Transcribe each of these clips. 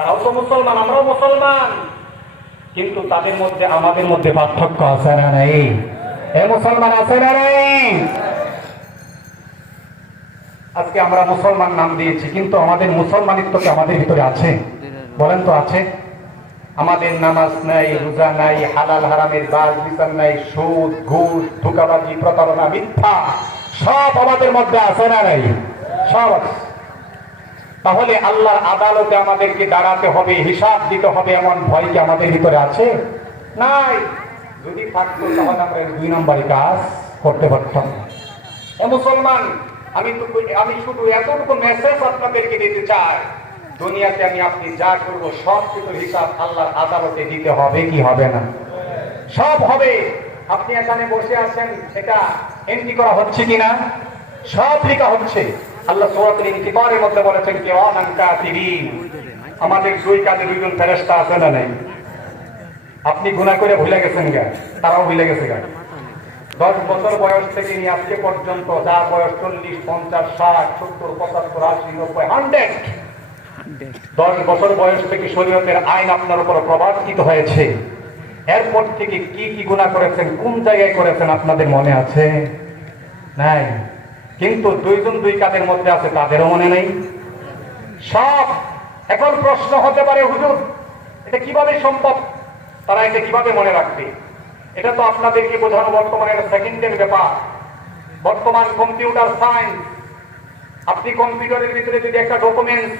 তারাও তো মুসলমান, আমরাও মুসলমান, কিন্তু তাদের মধ্যে আমাদের মধ্যে পার্থক্য আছে না নাই? এ মুসলমান আছে না নাই? আজকে আমরা মুসলমান নাম দিয়েছি, কিন্তু আমাদের মুসলমানিত্ব কি আমাদের ভিতরে আছে? বলেন তো আছে? আমাদের নামাজ নাই, রোজা নাই, হালাল হারামের বাজ বিচার নাই, সুদ ঘুষ ধোঁকাবাজি প্রতারণা মিথ্যা সব আমাদের মধ্যে আছে না নাই? সব আছে। তাহলে আল্লাহর আদালতে আমাদেরকে দাঁড়াতে হবে, হিসাব দিতে হবে, এমন ভয় কি আমাদের ভিতরে আছে? নাই। যদি থাকতো তাহলে আমরা 2 নম্বরই কাজ করতে পারতাম। এ মুসলমান, আমি শুধু এতটুকু মেসেজ আপনাদেরকে দিতে চাই, দুনিয়াতে আমি আপনি যা করবো সব কিছুর হিসাব আল্লাহর আদালতে দিতে হবে কি হবে না? সব হবে। আপনি এখানে বসে আছেন, এটা এন্ট্রি করা হচ্ছে কিনা? সব লেখা হচ্ছে। আল্লাহ সূরাতুল ইনফিতারের মধ্যে বলেছেন কি ওয়ামান কাতিবিন, আমাদের 2 কাজে 2 জন ফেরেশতা আছে না নাই? আপনি গুনাহ করে ভুলে গেছেন গা, তারাও ভুলে গেছে গা। 10 বছর বয়স থেকে নিয়ে আজকে পর্যন্ত যার বয়স 40, 50, 60, 70, 75, 80, 90, 100, 10 বছর বয়স থেকে শরীয়তের আইন আপনার উপর প্রভাবিত হয়েছে। এরপর থেকে কি কি গুনাহ করেছেন, কোন জায়গায় করেছেন আপনাদের মনে আছে? নাই। কিন্তু 2 জন 2 কাজের মধ্যে আছে, তাদেরও মনে নেই সব। এখন প্রশ্ন হতে পারে, হুজুর এটা কিভাবে সম্ভব? তারা এটা কিভাবে মনে রাখবে? এটা তো আপনাদেরকে বোঝানো বর্তমানে একটা সেকেন্ডের ব্যাপার। বর্তমান কম্পিউটার সায়েন্স, আপনি কম্পিউটারের ভিতরে যদি একটা ডকুমেন্টস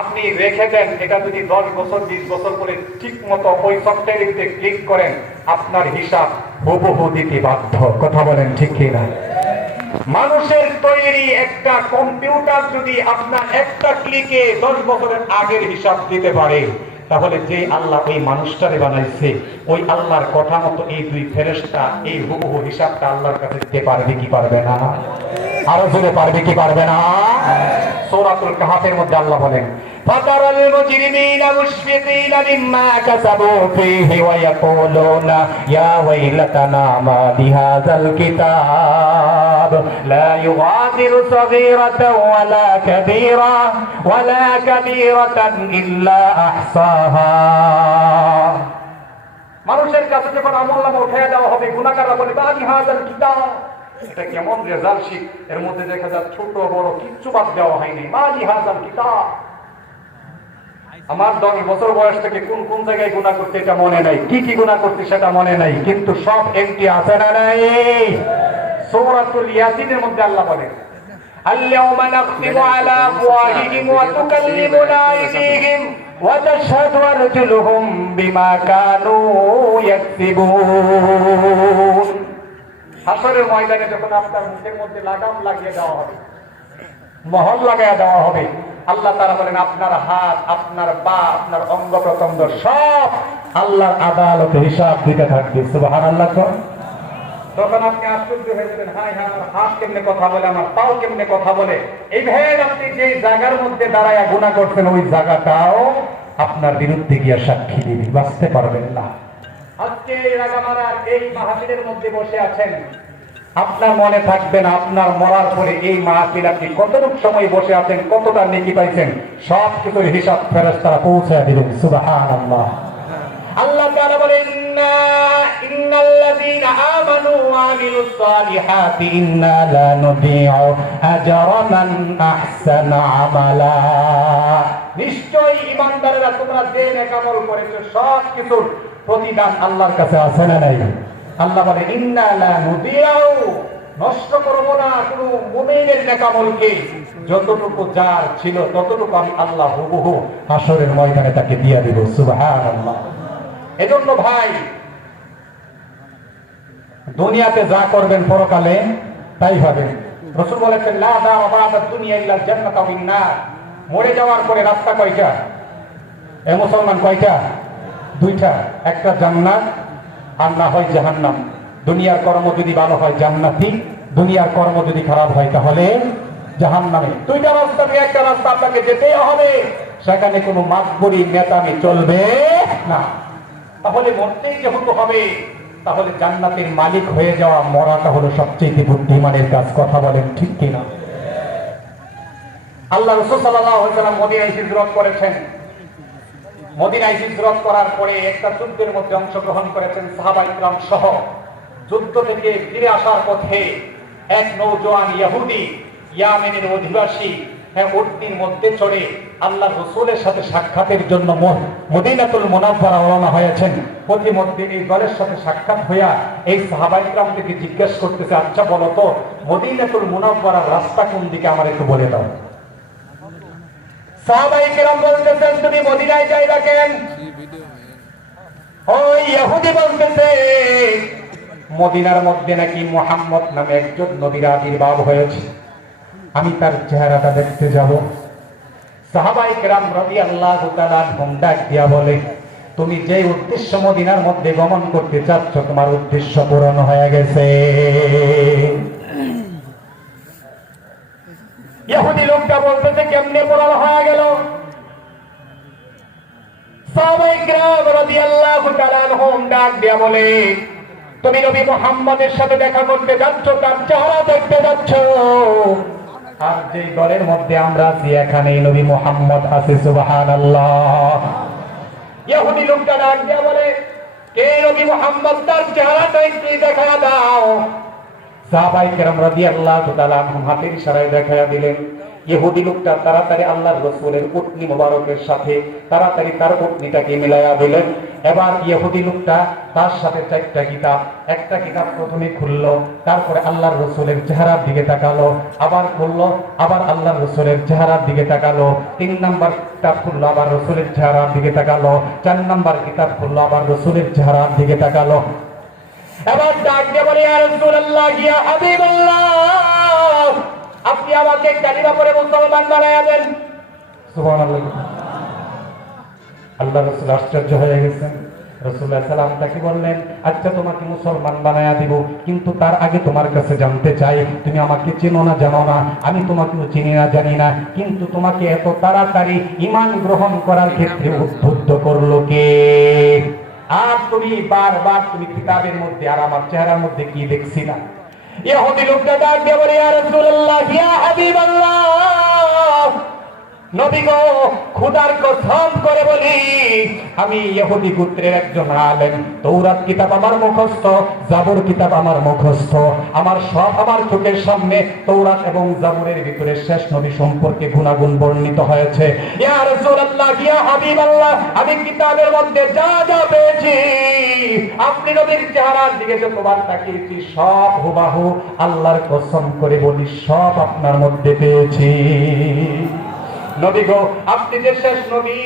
আপনি রেখে দেন, এটা যদি 10 বছর 20 বছর পরে ঠিক মতো ওই সফটওয়্যারের ভিতরে ক্লিক করেন, আপনার হিসাব হুবহু দিতে বাধ্য। কথা বলেন ঠিক কিনা? মানুষের তৈরি একটা কম্পিউটার যদি আপনার একটা ক্লিকে 10 বছরের আগের হিসাব দিতে পারে, তাহলে যে আল্লাহ ওই মানুষটারে বানাইছে, ওই আল্লাহর কথা মতো এই 2 ফেরেশতা এই হুবহু হিসাবটা আল্লাহর কাছে দিতে পারবে কি পারবে না? আরো জোরে পারবে কি পারবে না? সূরাতুল কাহফের মধ্যে আল্লাহ বলেন ফাতারাল মুজরিমিনা মুশফিকিনা মিম্মা কাসাবু ফীহি ওয়া ইয়াকুলুনা ইয়া ওয়াইলাতানা মা বিহাযাল কিতাব লা ইউগাদিরু সাগীরাতান ওয়ালা কাবীরাতান ইল্লা আহসাহা। মানুষের কাছে যখন আমলনামা উঠায়া দেওয়া হবে, গুনাহগাররা বলে মা বিহাযাল কিতাব, এটা কেমন রেজাল্ট শীট, এর মধ্যে দেখা যায় ছোট বড় কিচ্ছু বাদ দেওয়া হয়নি। মা বিহাযাল কিতাব, আমার 10 বছর বয়স থেকে কোন কোন জায়গায় গুনাহ করতে এটা মনে নাই, কি কি গুনাহ করতে সেটা মনে নাই, কিন্তু সব এন্ট্রি আছে না নাই? সূরাতুল ইয়াসিনের মধ্যে আল্লাহ বলেন আল-ইয়াওমা নাখতিমু আলা আফওয়াহিহিম ওয়া তুকাল্লিমুনা আইদিহিম ওয়া তাশহাদু আরজুলুহুম বিমা কানু ইয়াকসিবুন। হাসরের ময়দানে যখন আপনার মুখের মধ্যে লাগাম লাগিয়ে দেওয়া হবে, মহর লাগাইয়া দেওয়া হবে, আল্লাহ তাআলা বলেন আপনার হাত, আপনার পা, আপনার অঙ্গ প্রত্যঙ্গ সব আল্লাহর আদালতে হিসাব দিতে থাকবে। সুবহানাল্লাহ। তখন আপনি আশ্চর্য হয়ে যাবেন, হায় হায় আমার হাত কেমনে কথা বলে, আমার পাও কেমনে কথা বলে। এই ভেদ আপনি যে জায়গার মধ্যে দাঁড়ায়া গুনাহ করছেন, ওই জায়গাটাও আপনার বিরুদ্ধে গিয়ে সাক্ষী দিবে, বাঁচতে পারবেন না। আজকে এই রাগামারার এই মাহফিলের মধ্যে বসে আছেন, আপনার মনে থাকবে না আপনার মরার পরে এই মাহফিল আপনি কতটুকু সময় বসে আছেন, কতটা নেকি পাইছেন, সব কিছুর হিসাব ফেরেশতারা পৌঁছায় দিবেন। সুবহানাল্লাহ। আল্লাহ তাআলা বলেন ইন্নাল্লাযীনা আমানু ওয়া আমিলুস সালিহাতি ইন্না লা নুদিউ আজরা মান আহসানা আমালা। নিশ্চয়ই ঈমানদারেরা তোমরা যে নেক আমল করেছো সব কিছুর প্রতিদান আল্লাহর কাছে আছে না নাই? আল্লাহ বলে ইন্না লা নুদিউ, নষ্ট করব না কোনো মুমিনের নেক আমলকে, যতটুকু যার ছিল ততটুকু আমি আল্লাহ হুবহু হাসরের ময়দানে তাকে দিয়ে দেব। সুবহানাল্লাহ। এজন্য ভাই, দুনিয়াতে যা করবেন পরকালে তাই হবে। রাসূল বলেছেন লা দারা বা'দা দুনিয়া ইল্লা জান্নাত ওয়া নার। মরে যাওয়ার পরে রাস্তা কয়টা? এ মুসলমান কয়টা? 2টা। একটা জান্নাত আর না হয় জাহান্নাম। দুনিয়ার কর্ম যদি ভালো হয় জান্নাতি, দুনিয়ার কর্ম যদি খারাপ হয় তাহলে জাহান্নামে। 2টা রাস্তা দিয়ে একটা রাস্তা আপনাকে যেতেই হবে, সেখানে কোনো মাতবরি নেতামি চলবে না। তাহলে মরতেই যেহেতু হবে, তাহলে জান্নাতের মালিক হয়ে যাওয়া, মরাটা হলো সবচেয়ে বুদ্ধিমানের কাজ। কথা বলেন ঠিক কিনা? আল্লাহ রাসূল সাল্লাল্লাহু আলাইহি ওয়াসাল্লাম মদিনায় হিজরত করেছেন, মদিনায় হিজরত করার পরে একটা যুদ্ধের মধ্যে অংশগ্রহণ করেছেন সাহাবা ইকরাম সহ। যুদ্ধ থেকে ফিরে আসার পথে এক নওজোয়ান ইহুদি, ইয়ামেনের অধিবাসী, উটনির মধ্যে চড়ে আল্লাহ রাসূলের সাথে সাক্ষাতের জন্য মদিনাতুল মুনাওয়ারা রওনা হয়েছেন। পথিমধ্যে এই দলের সাথে সাক্ষাৎ হইয়া এই সাহাবা ইকরাম থেকে জিজ্ঞেস করতেছে, আচ্ছা বলো তো মদিনাতুল মুনাওয়ারার রাস্তা কোন দিকে, আমার একটু বলে দাও। সাহাবায়ে কেরাম বলতেছেন, তুমি মদিনায় যাইবা কেন? ওই ইহুদি বলতেছে, মদিনার মধ্যে নাকি মুহাম্মদ নামে একজন নবীর আবির্ভাব হয়েছে, আমি তার চেহারাটা দেখতে যাব। সাহাবায়ে কেরাম রাদিয়াল্লাহু তাআলা আনহুম ডাক দিয়া বলে, তুমি যে উদ্দেশ্য মদিনার মধ্যে গমন করতে চাচ্ছ তোমার উদ্দেশ্য পূরণ হয়ে গেছে। ইহুদি লোকটা বলতেছে, কেমনে পূরণ হয়ে গেল? সাহাবায়ে কেরাম রাদিয়াল্লাহু তাআলা আনহুম ডাক দিয়া বলে, তুমি নবী মুহাম্মদের সাথে দেখা করতে যাচ্ছ, তার চেহারা দেখতে যাচ্ছ। আর যে ঘরের মধ্যে আমরা আছি এখানে নবী মুহাম্মদ আছে। সুবহানাল্লাহ। ইহুদি লোকটা ডাক দিয়া বলে, কে নবী মুহাম্মদ, তার চেহারাটা একটু দেখায়া দাও। সাহাবায়ে কেরাম রাদিয়াল্লাহু তাআলা আনহুম হাতের ইশারায় দেখায়া দিলেন। ইহুদি লোকটা তাড়াতাড়ি আল্লাহর রাসূলের উটনি মোবারকের সাথে তাড়াতাড়ি তার উটনিটাকে মিলাইয়া দিলেন। এবার ইহুদি লোকটা তার সাথে চারটা কিতাব, একটা কিতাব প্রথমে খুললো, তারপরে আল্লাহর রাসূলের চেহারার দিকে তাকালো, আবার খুললো, আবার আল্লাহর রাসূলের চেহারার দিকে তাকালো, 3 নাম্বার কিতাব খুললো, আবার রাসূলের চেহারার দিকে তাকালো, 4 নাম্বার কিতাব খুললো, আবার রাসূলের চেহারার দিকে তাকালো। এবার ডাক দিয়ে বলে, ইয়া রাসূলুল্লাহ, ইয়া হাবিবাল্লাহ, আপনি আমাকে কালিমা পড়ে মুসলমান বানায়া দেন। সুবহানাল্লাহ। আল্লাহ রাসূল আশ্চর্য হয়ে গেছেন। রাসূলুল্লাহ সাল্লাল্লাহু আলাইহি ওয়াসাল্লাম বললেন, আচ্ছা তোমাকে মুসলমান বানায়া দিব, কিন্তু তার আগে তোমার কাছে জানতে চাই, তুমি আমাকে চেনো না জানো না, আমি তোমাকেও চিনি না জানি না, কিন্তু তোমাকে এত তাড়াতাড়ি ঈমান গ্রহণ করার ক্ষেত্রে উদ্বুদ্ধ করলো কে? আর তুমি বারবার তুমি কিতাবের মধ্যে আর আমার চেহারার মধ্যে কি দেখছি না? ইহুদি লোকটা ডাক দিয়ে বলে, ইয়া রাসূলুল্লাহ, ইয়া হাবিবাল্লাহ, নবী গো, খোদার কসম করে বলি, আমি ইহুদি গোত্রের একজন আলেম। তাওরাত কিতাব আমার মুখস্থ, জাবুর কিতাব আমার মুখস্থ, আমার সব আমার চোখের সামনে তাওরাত এবং জাবুরের ভিতরে শেষ নবী সম্পর্কে গুণাগুণ বর্ণিত হয়েছে। ইয়া রাসূলুল্লাহ, ইয়া হাবিবাল্লাহ, আমি কিতাবের মধ্যে যা যা পেয়েছি, আপনি নবীর চেহারার দিকে যতবার তাকিয়েছি, সব হুবাহু আল্লাহর কসম করে বলি সব আপনার মধ্যে পেয়েছি। নবী গো, আপনি যে শেষ নবী,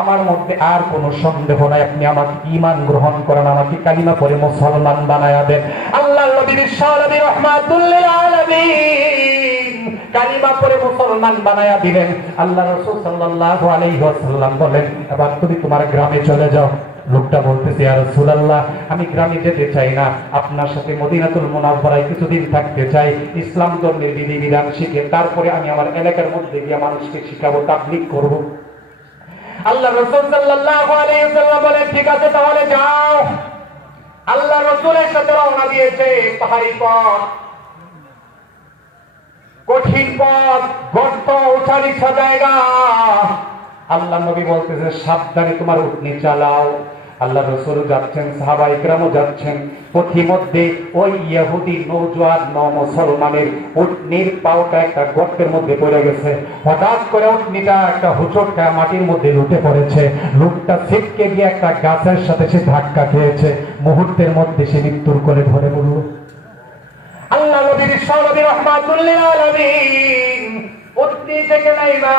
আমার মধ্যে আর কোনো সন্দেহ নাই, আপনি আমাকে ঈমান গ্রহণ করেন, আমাকে কালিমা পড়ে মুসলমান বানায়া দেন। আল্লাহর নবী বিশ্বনবী রাহমাতুল লিল আলামিন কালিমা পড়ে মুসলমান বানায়া দিলেন। আল্লাহ রাসূল সাল্লাল্লাহু আলাইহি ওয়াসাল্লাম বলেন, এবার তুমি তোমার গ্রামে চলে যাও। লোকটা বলতেছে, ইয়া রাসূলুল্লাহ, আমি গ্রামে যেতে চাই না, আপনার সাথে মদিনাতুল মুনাওয়ারায় কিছুদিন থাকতে চাই, ইসলাম ধর্মের বিধিবিধান শিখে তারপরে আমি আমার এলাকার মধ্যে গিয়ে মানুষকে শিখাবো, তাবলীগ করব। আল্লাহ রাসূল সাল্লাল্লাহু আলাইহি ওয়াসাল্লাম বলেন, ঠিক আছে তাহলে যাও। আল্লাহ রাসূলের সাথে রওনা দিয়েছে। পাহাড়ি পথ, কঠিন পথ, গর্ত, উঁচা নিচা জায়গা। আল্লাহ নবী বলতেছে, সাবধানে তোমার উটনি চালাও। আল্লাহ রাসূল যাচ্ছেন, সাহাবায়ে কেরামও যাচ্ছেন। পথিমধ্যে ওই ইহুদি নওজোয়ান মুসলমানের উটনির পাওটা একটা গর্তের মধ্যে পড়ে গেছে। হঠাৎ করে উটনিটা একটা হোঁচট খায় মাটির মধ্যে লুটে পড়েছে। লোকটা ছিটকে গিয়ে একটা গাছের সাথে সে ধাক্কা খেয়েছে। মুহূর্তের মধ্যে সে মৃত্যুর কোলে ধরে পড়ল। আল্লাহ নবী বিশ্বনবী রাহমাতুল লিল আলামিন উটনি থেকে নাইবা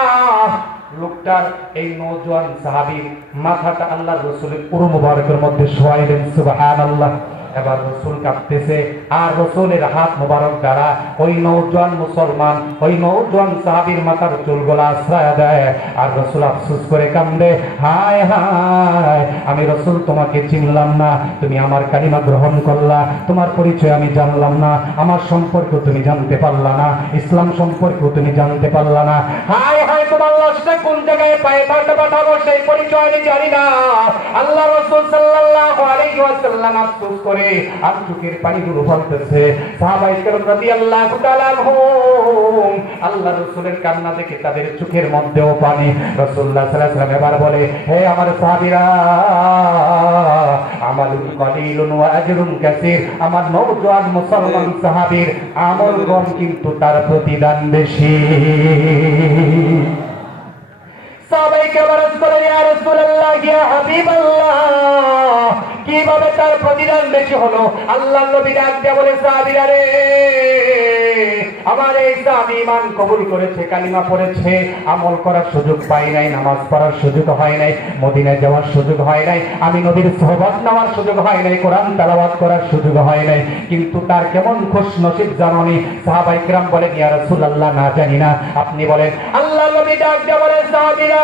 লোকটার এই নওজোয়ান সাহাবীর মাথাটা আল্লাহর রাসূলের পুরো মুবারকের মধ্যে শোয়াইলেন। সুবহানাল্লাহ। এবার রাসূল কাঁপতেছে, আর রাসূলের হাত মুবারক দ্বারা ওই নওজোয়ান মুসলমান, ওই নওজোয়ান সাহাবীর মাথার চুলগুলো আশ্রয় দেয়। আর রাসূল আফসোস করে কান্দে, হায় হায়, আমি রাসূল তোমাকে চিনলাম না, তুমি আমার কালিমা গ্রহণ করলা, তোমার পরিচয় আমি জানলাম না, আমার সম্পর্ক তুমি জানতে পারলা না, ইসলাম সম্পর্ক তুমি জানতে পারলা না। হায় হায়, তোমার লাশটা কোন জায়গায় পায়ে পাঠাবো সেই পরিচয় আমি জানি না। আল্লাহ রাসূল সাল্লাল্লাহু আলাইহি ওয়াসাল্লাম আফসোস করে করে আর চোখের পানিগুলো ফেলতেছে। সাহাবায়ে কেরাম রাদিয়াল্লাহু তাআলা আনহুম আল্লাহ রাসূলের কান্না দেখে তাদের চোখের মধ্যেও পানি। রাসূলুল্লাহ সাল্লাল্লাহু আলাইহি ওয়াসাল্লাম এবার বলে, হে আমার সাহাবীরা, আমালুন কলিলুন ওয়া আজরুন কাসীর, আমার নওজোয়ান মুসলমান সাহাবীর আমল কম কিন্তু তার প্রতিদান বেশি। সাহাবায়ে কেরাম বলেন, ইয়া রাসূলুল্লাহ, ইয়া হাবিবাল্লাহ, কিভাবে তার প্রতিদান বেশি হলো? আল্লাহর নবী ডাক দিয়ে বলে, সাহাবীরা রে, আমার এই সাহাবী ঈমান কবুল করেছে, কালিমা পড়েছে, আমল করার সুযোগ পাই নাই, নামাজ পড়ার সুযোগ হয় নাই, মদিনায় যাওয়ার সুযোগ হয় নাই, আমি নবীর সোহবত নেওয়ার সুযোগ হয় নাই, কোরআন তেলাওয়াত করার সুযোগ হয় নাই, কিন্তু তার কেমন খুশনসিব জানোনি? সাহাবায়ে কেরাম বলেন, ইয়া রাসূলুল্লাহ, না জানি না, আপনি বলেন। আল্লাহর নবী ডাক দিয়ে বলে, সাহাবীরা,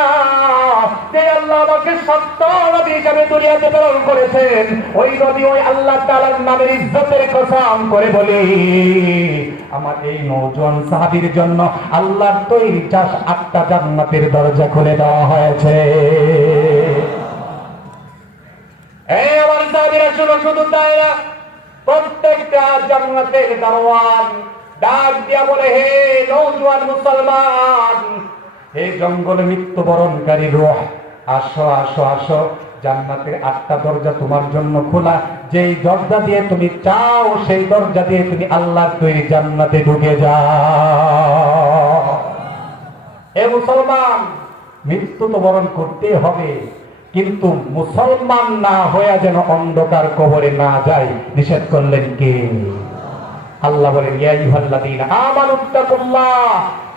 যে আল্লাহ আমাকে সত্য নবী হিসেবে দুনিয়াতে প্রেরণ করেছেন, ওই নবী, ওই আল্লাহ তাআলার নামের ইজ্জতের কসম করে বলি, আমার এই নওজোয়ান সাহাবীর জন্য আল্লাহর তৈরি 8টা জান্নাতের দরজা খুলে দেওয়া হয়েছে। এই আমার সাহাবীরা, শুনো, শুধু তাই না, প্রত্যেকটা জান্নাতের দারওয়ান ডাক দিয়া বলে, হে নওজোয়ান মুসলমান, হে জঙ্গলে মৃত্যুবরণকারী রূহ, আসো আসো আসো, জান্নাতের 8টা দরজা তোমার জন্য খোলা, যেই দরজা দিয়ে তুমি চাও সেই দরজা দিয়ে তুমি আল্লাহর তৈরি জান্নাতে ঢুকে যাও। হে মুসলমান, মৃত্যু তো বরণ করতে হবে, কিন্তু মুসলমান না হয়ে যেন অন্ধকার কবরে না যায়, নিষেধ করলেন কে? আল্লাহ বলেন, ইয়া আইয়ুহাল্লাযীনা আমানুত্তাকুল্লাহ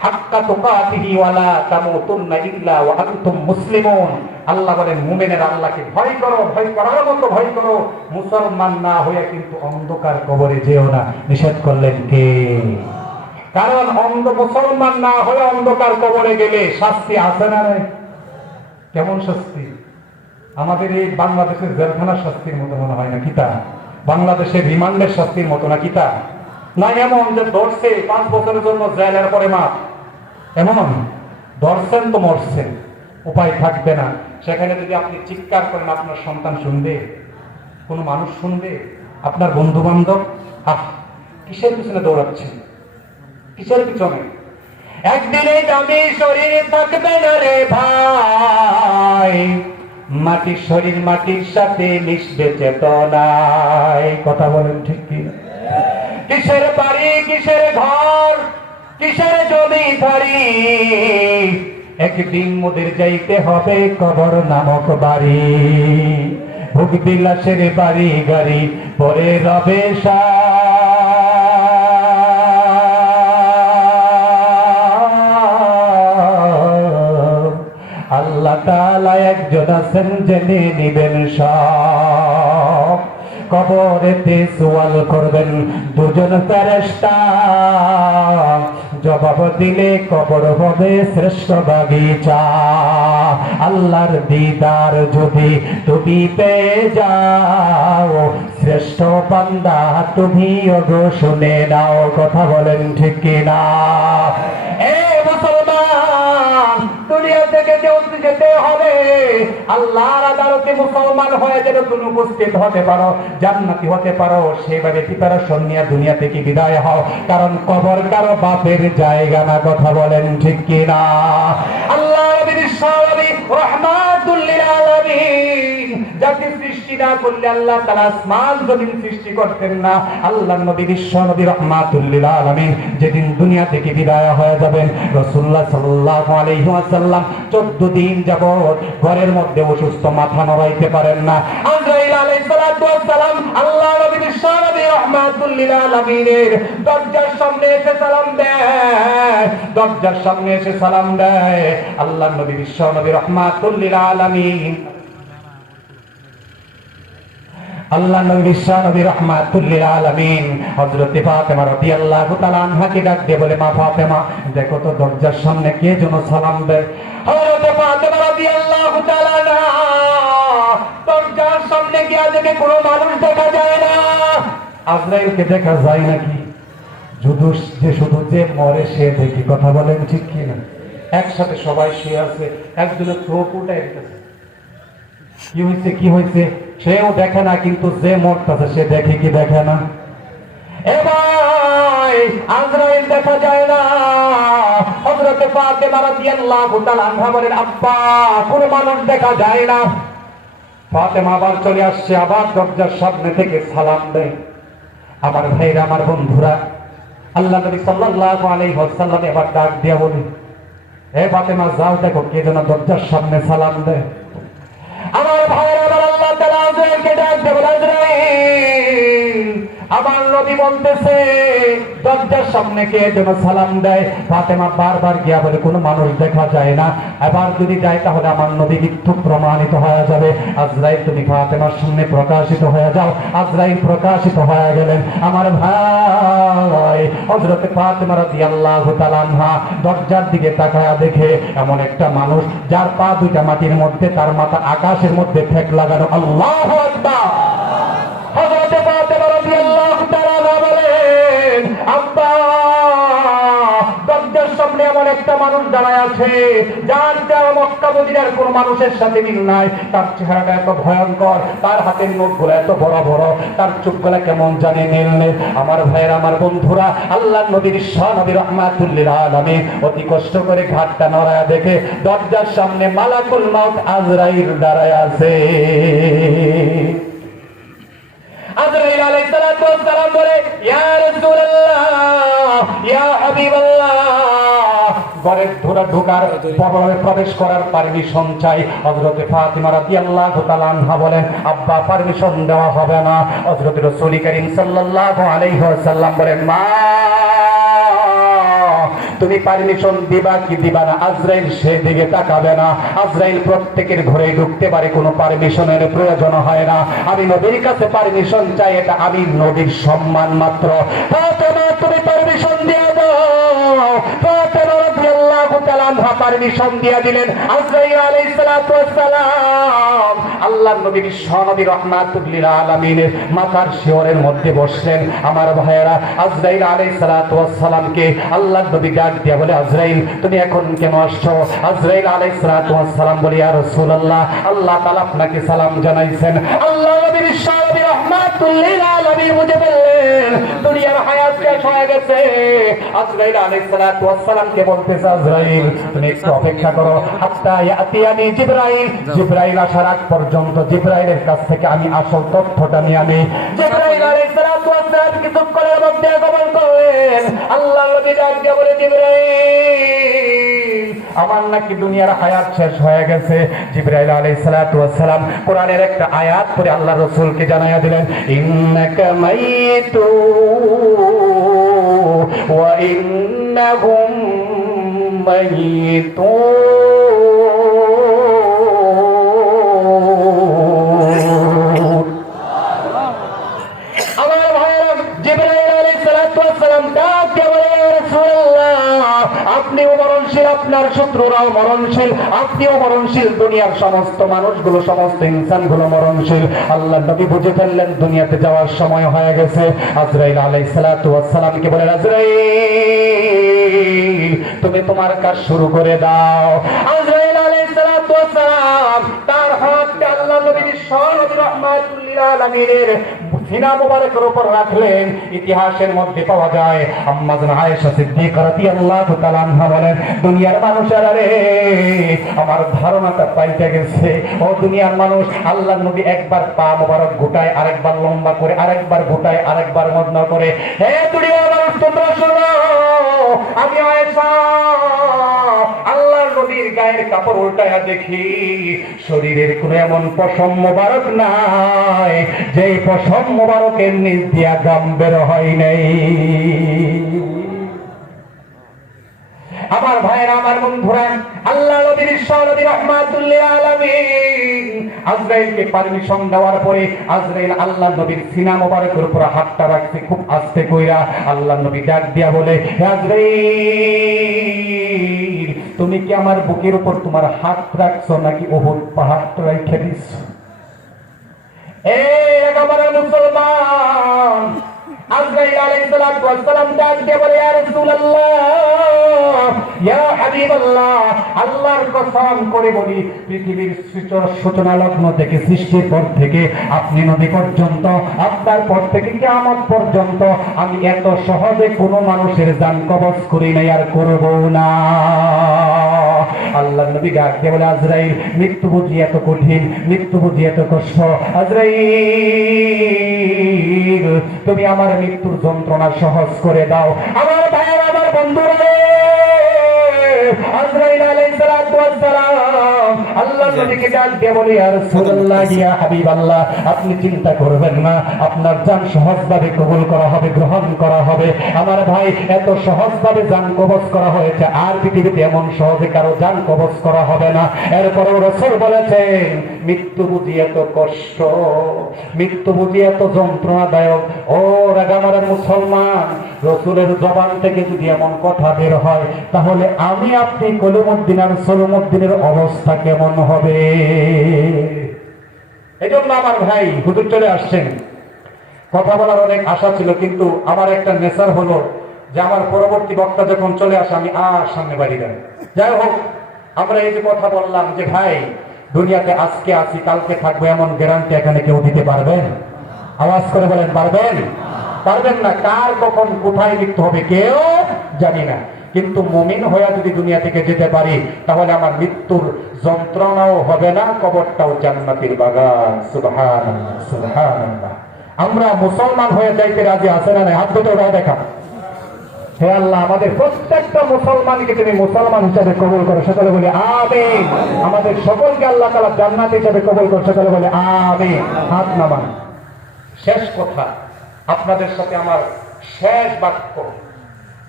হাক্কা তুকাতিহি ওয়া লা তামুতুন্না ইল্লা ওয়া আনতুম মুসলিমুন। আল্লাহ বলেন, মুমিনেরা আল্লাহকে ভয় করো, ভয় করার মতো ভয় করো, মুসলমান না হয়ে কিন্তু অন্ধকার কবরে যেও না, নিষেধ করলেন কে? কারণ মুসলমান না হয়ে অন্ধকার কবরে গেলে শাস্তি আছে না নাই? কেমন শাস্তি? আমাদের এই বাংলাদেশের জেলখানার শাস্তির মতো মনে হয় না কিতা? বাংলাদেশের রিমান্ডের শাস্তির মতো না কিতা? না এমন যে ধরছে 5 বছরের জন্য জেলের পরে মাপ, এমন ধরছেন তো মরছেন, উপায় থাকবে না। সেখানে যদি আপনি চিৎকার করেন, আপনার সন্তান শুনবে? কোনো মানুষ শুনবে? আপনার বন্ধু বান্ধব? কিসের পিছনে দৌড়াচ্ছেন? কিসের পিছনে? একদিনে দামি শরীর থাকবে না রে ভাই, মাটির শরীর মাটির সাথে মিশবে চেতনায়। কথা বলেন ঠিক কি? কিসের বাড়ি, কিসের ঘর, কিসের জমিদারি, একদিন মোদের যাইতে হবে কবর নামক বাড়ি। ভোগ বিলাসের বাড়ি গাড়ি পরে রবে আল্লাহ তাআলা একজন আছেন, জেনে নিবেন সব। কবরেতে সওয়াল করবেন দুজন ফেরেশতা, জবাব দিলে কবর হবে শ্রেষ্ঠ বাগিচা। আল্লাহর দিদার যদি তুমি পেয়ে যাও, শ্রেষ্ঠ বান্দা তুমিও গো, শুনে নাও। কথা বলেন ঠিক কিনা? মুসলমান, দুনিয়া থেকে যেতে হবে, আল্লাহর আদালতে মুসলমান হয়ে যেন তুমি উপস্থিত হতে পারো, জান্নাতি হতে পারো, সেভাবে প্রিপারেশন নিয়ে দুনিয়া থেকে বিদায় হও। কারণ কবর কারো বাপের জায়গা না। কথা বলেন ঠিক কিনা? আল্লাহ রাহমাতুল লিল আলামিন, যাকে সৃষ্টি না করলে আল্লাহ তাআলা আসমান জমিন সৃষ্টি করতেন না। আল্লাহর নবী, বিশ্ব নবী রাহমাতুল লিল আলামিন যেদিন দুনিয়া থেকে বিদায় হয়ে যাবেন, রাসূলুল্লাহ সাল্লাল্লাহু আলাইহি ওয়াসাল্লাম 14 দিন যাবত ঘরের মধ্যে অসুস্থ, মাথা নড়াইতে পারেন না। আজরাইল আলাইহিস সালাতু ওয়াস সালাম আল্লাহর নবী, বিশ্ব নবী রাহমাতুল লিল আলামিনের দরজার সামনে এসে সালাম দেয়, দরজার সামনে এসে সালাম দেয়। আল্লাহর নবী, বিশ্ব নবী রাহমাতুল লিল আলামিন, আল্লাহ নবী বিশ্ব নবী রাহমাতুল লিল আলামিন হযরত ফাতেমা রাদিয়াল্লাহু তাআলা আনহাকে ডাক দিয়ে বলে, মা ফাতেমা, দেখো তো দরজার সামনে কে যেন সালাম দেয়। হযরত ফাতেমা রাদিয়াল্লাহু তাআলা আনহা দরজার সামনে গিয়ে দেখে কোনো মানুষ দেখা যায় না। আজরাইলকে দেখা যায় নাকি? শুধু যে মরে সে দেখি। কথা বলেন ঠিক কি না? একসাথে সবাই শুয়ে আছে, একজনের চোখ উঠে গেছে। কি হয়েছে? সেও দেখে না, কিন্তু যে মরতেছে সে দেখে কি দেখে না? এবার আজরাইল দেখা যায় না। হযরত ফাতেমা রাদিয়াল্লাহু তাআলা আনহা বলেন, আব্বা কোনো মানুষ দেখা যায় না। ফাতেমা আবার চলে আসছে, আবার দরজার সামনে থেকে সালাম দেয়। আমার ভাইরা, আমার বন্ধুরা, আল্লাহ নবী সাল্লাল্লাহু আলাইহি ওয়াসাল্লাম এবার ডাক দিয়া বলে, হে ফাতেমা যাও দেখো কে যেন দরজার সামনে সালাম দেয়। আমার ভাইরা, আমার আল্লাহ তাআলা আজরাইলকে ডাক দিয়ে বলে, আজরাইল আমার নবী বলতেছে দরজার সামনে কে যেন সালাম দেয়। ফাতেমা বারবার গিয়া বলে কোনো মানুষ দেখা যায় না, এবার যদি যায় তাহলে আমার নবী মিথ্যুক প্রমাণিত হয়ে যাবে। আজরাইল তুমি ফাতেমার সামনে প্রকাশিত হয়ে যাও। আজরাইল প্রকাশিত হয়ে গেলেন। আমার ভাই হযরত ফাতেমা রাদিয়াল্লাহু তাআলা আনহা দরজার দিকে তাকায়া দেখে এমন একটা মানুষ যার পা দুইটা মাটির মধ্যে, তার মাথা আকাশের মধ্যে ঠেক লাগানো। আল্লাহু আকবার। হযরত ফাতেমা রাদিয়াল্লাহু তাআলা বলেন, আব্বা দরজার সামনে এমন একটা মানুষ দাঁড়ায় আছে যার মক্কা মদিনার কোন মানুষের সাথে মিল নাই। তার চেহারাটা এত ভয়ঙ্কর, তার হাতের নখগুলো এত বড় বড়, তার চোখগুলো কেমন জানি নীল। আমার ভাইয়েরা, আমার বন্ধুরা, আল্লাহর নবীর নবী রাহমাতুল লিল আলামিন অতি কষ্ট করে ঘাটটা নড়ায়া দেখে দরজার সামনে মালাকুল মাউত আজরাইল দাঁড়ায় আছে। আজরাইল আলাইহিস সালাতু ওয়াস সালাম বলে, ইয়া রাসূলুল্লাহ, ইয়া হাবিবাল্লাহ, ঘরে প্রবেশ করার পারমিশন চাই। হযরত ফাতিমা রাদিয়াল্লাহু তাআলা আনহা বলেন, আব্বা পারমিশন দেওয়া হবে না। হযরত রাসূল করিম সাল্লাল্লাহু আলাইহি ওয়াসাল্লাম বলেন, মা তুমি পারমিশন দিবা কি দিবা না? আজরাইল সেদিকে তাকাবে না। আজরাইল প্রত্যেকের ঘরে ঢুকতে পারে, কোনো পারমিশনের প্রয়োজন হয় না। আমি নবীর কাছে পারমিশন চাই, এটা আমি নবীর সম্মান মাত্র। ফাতেমা তুমি পারমিশন দিয়ে দাও। ফাতেমা রাদিয়াল্লাহু তাআলা আনহা পারমিশন দিয়ে দিলেন। আজরাইল আলাইহিস সালাতু ওয়াস সালাম আল্লাহর নবীর নবী রাহমাতুল লিল আলামিনের মাথার শিয়রের মধ্যে বসলেন। আমার ভাইয়েরা, আজরাইল আলাইহিস সালাতু ওয়াস সালামকে আল্লাহর নবী ডাক দিয়া বলে, আজরাইল তুমি এখন কেন আসছো? আজরাইল আলাইহিস সালাতু ওয়াস সালাম বলে, ইয়া রাসূলুল্লাহ, আল্লাহ তাআলা আপনাকে সালাম জানাইছেন। আল্লাহর নবীর নবী রাহমাতুল লিল আলামিন বুঝে ফেললেন দুনিয়ার হায়াত শেষ হয়ে গেছে। আজরাইল আলাইহিস সালাতু ওয়াস সালামকে বলতেছে, আজরাইল তুমি একটু অপেক্ষা করো, হাত্তা ইয়াতিয়ানি জিবরাইল, জিবরাইল আসার আগ পর্যন্ত জিবরাইলের কাছ থেকে আমি আসল তথ্যটা নিয়ে আমি। জিবরাইল আলাইহিস সালাতু ওয়াস সালাম কিছুক্ষণের মধ্যে আগমন করলেন। আল্লাহর নবী ডাক দিয়ে বলে, জিবরাইল আমার নাকি দুনিয়ার হায়াত শেষ হয়ে গেছে। জিবরাইল আলাইহিস সালাতু ওয়াস সালাম কোরআনের একটা আয়াত পড়ে আল্লাহর রাসূলকে জানায়া দিলেন, ইন্নাকা মাইতু ওয়া ইন্নাহুম মাইতুন। আমার ভাইরা, জিবরাইল আলাইহিস সালাতু ওয়াস সালাম ডাক দিয়ে বলে, ইয়া রাসূলুল্লাহ আপনিও মরণশীল, আপনার শত্রুরাও মরণশীল, আপনিও মরণশীল, দুনিয়ার সমস্ত মানুষগুলো, সমস্ত ইনসানগুলো মরণশীল। আল্লাহ নবী বুঝে ফেললেন দুনিয়াতে যাওয়ার সময় হয়ে গেছে। আজরাইল আলাইহিস সালাতু ওয়াস সালামকে বলেন, আজরাইল তুমি তোমার কাজ শুরু করে দাও। আজরাইল আলাইহিস সালাতু ওয়াস সালাম তার হাতটা আল্লাহ নবীর নবী রাহমাতুল লিল আলামিনের সিনা মুবারকের উপর রাখলেন। ইতিহাসের মধ্যে পাওয়া যায়, আম্মা জান আয়েশা সিদ্দিকা রাদিয়াল্লাহু তাআলা আনহা বলেন, দুনিয়ার মানুষেরা রে, আমার ধারণাটা পাল্টে গেছে। ও দুনিয়ার মানুষ, আল্লাহর নবী একবার পা মুবারক গোটায়, আরেকবার লম্বা করে, আরেকবার গোটায়, আরেকবার মদনা করে। হে দুনিয়ার মানুষ তোমরা শোনো, আমি আয়েশা আল্লাহর নবীর গায়ের কাপড় উল্টায়া দেখি শরীরের কোনো এমন পশম মুবারক নাই যে পশম মুবারকের নিচ দিয়া গাম বের হয় নাই। আমার ভাইরা, আমার বন্ধুরা, আল্লাহ নবীর নবী রাহমাতুল লিল আলামিন আজরাইলকে পারমিশন দেওয়ার পরে আজরাইল আল্লাহ নবীর সিনা মোবারকের উপর হাতটা রাখছে খুব আস্তে কইরা। আল্লাহ নবী ডাক দিয়া বলে, আজরাইল তুমি কি আমার বুকের উপর তোমার হাত রাখছো নাকি উহুদ পাহাড়টা রেখে দিছো? এই একেবারে মুসলমান, আজরাইল আলাইহিস সালাতু ওয়াস সালাম ডাকতে বলে, ইয়া রাসূলুল্লাহ, ইয়া হাবিবাল্লাহ, আল্লাহর কসম করে বলি, পৃথিবীর সূচনা লগ্ন থেকে, সৃষ্টির পর থেকে আপনি নবী পর্যন্ত, আপনার পর থেকে কিয়ামত পর্যন্ত আমি এত সহজে কোনো মানুষের জান কবজ করি নাই, আর করব না। আল্লাহ নবী ডাকতে বলে, আজরাইল, মৃত্যু বুঝি এত কঠিন, মৃত্যু বুঝি এত কষ্ট, আজরাইল তুমি আমার মৃত্যুর যন্ত্রণা সহজ করে দাও। আমার ভাইয়ের, আমার বন্ধুরা, আজরাইল আলাইহিস সালাতু ওয়াস সালাম আল্লাহ নবীকে ডাক দিয়ে বলে, ইয়া রাসূলুল্লাহ, ইয়া হাবিবাল্লাহ, আপনি চিন্তা করবেন না, আপনার জান সহজভাবে কবুল করা হবে, গ্রহণ করা হবে। আমার ভাই, এত সহজভাবে জান কবজ করা হয়েছে, আর পৃথিবীতে এমন সহজে কারো জান কবজ করা হবে না। এরপরেও রাসূল বলেছেন, মৃত্যু বুঝি এত কষ্ট, মৃত্যু বুঝি এত যন্ত্রণাদায়ক। ও রাগামার মুসলমান, রাসূলের জবান থেকে যদি এমন কথা বের হয়, তাহলে আমি আপনি কলিমুদ্দিন আর সলিমুদ্দিনের অবস্থা কেমন হবে? এই জন্য আমার ভাই, হুজুর চলে আসছেন, কথা বলার অনেক আশা ছিল, কিন্তু আমার একটা নেচার হলো যে আমার পরবর্তী বক্তা যখন চলে আসে আমি আর সামনে বাড়ি যাই। যাই হোক, আমরা এই যে কথা বললাম যে ভাই, দুনিয়াতে আজকে আছি কালকে থাকবো, এমন গ্যারান্টি এখানে কেউ দিতে পারবেন? আওয়াজ করে বলেন, পারবেন? পারবেন না। কার কখন কোথায় মৃত্যু হবে কেউ জানি না, কিন্তু মুমিন হয়ে যদি দুনিয়া থেকে যেতে পারি, তাহলে আমার মৃত্যুর যন্ত্রণাও হবে না, কবরটাও জান্নাতের বাগান। সুবহানাল্লাহ, সুবহানাল্লাহ। আমরা মুসলমান হয়ে যাইতে রাজি আছে না নাই? হাত দুটো দেখা। হে আল্লাহ, আমাদের প্রত্যেকটা মুসলমানকে তুমি মুসলমান হিসাবে কবুল করো, সকলে বলে আমিন। আমাদের সকলকে আল্লাহ তাআলা জান্নাত হিসাবে কবুল করো, সকলে বলে আমিন। হাত নামান। শেষ কথা, আপনাদের সাথে আমার শেষ বাক্য,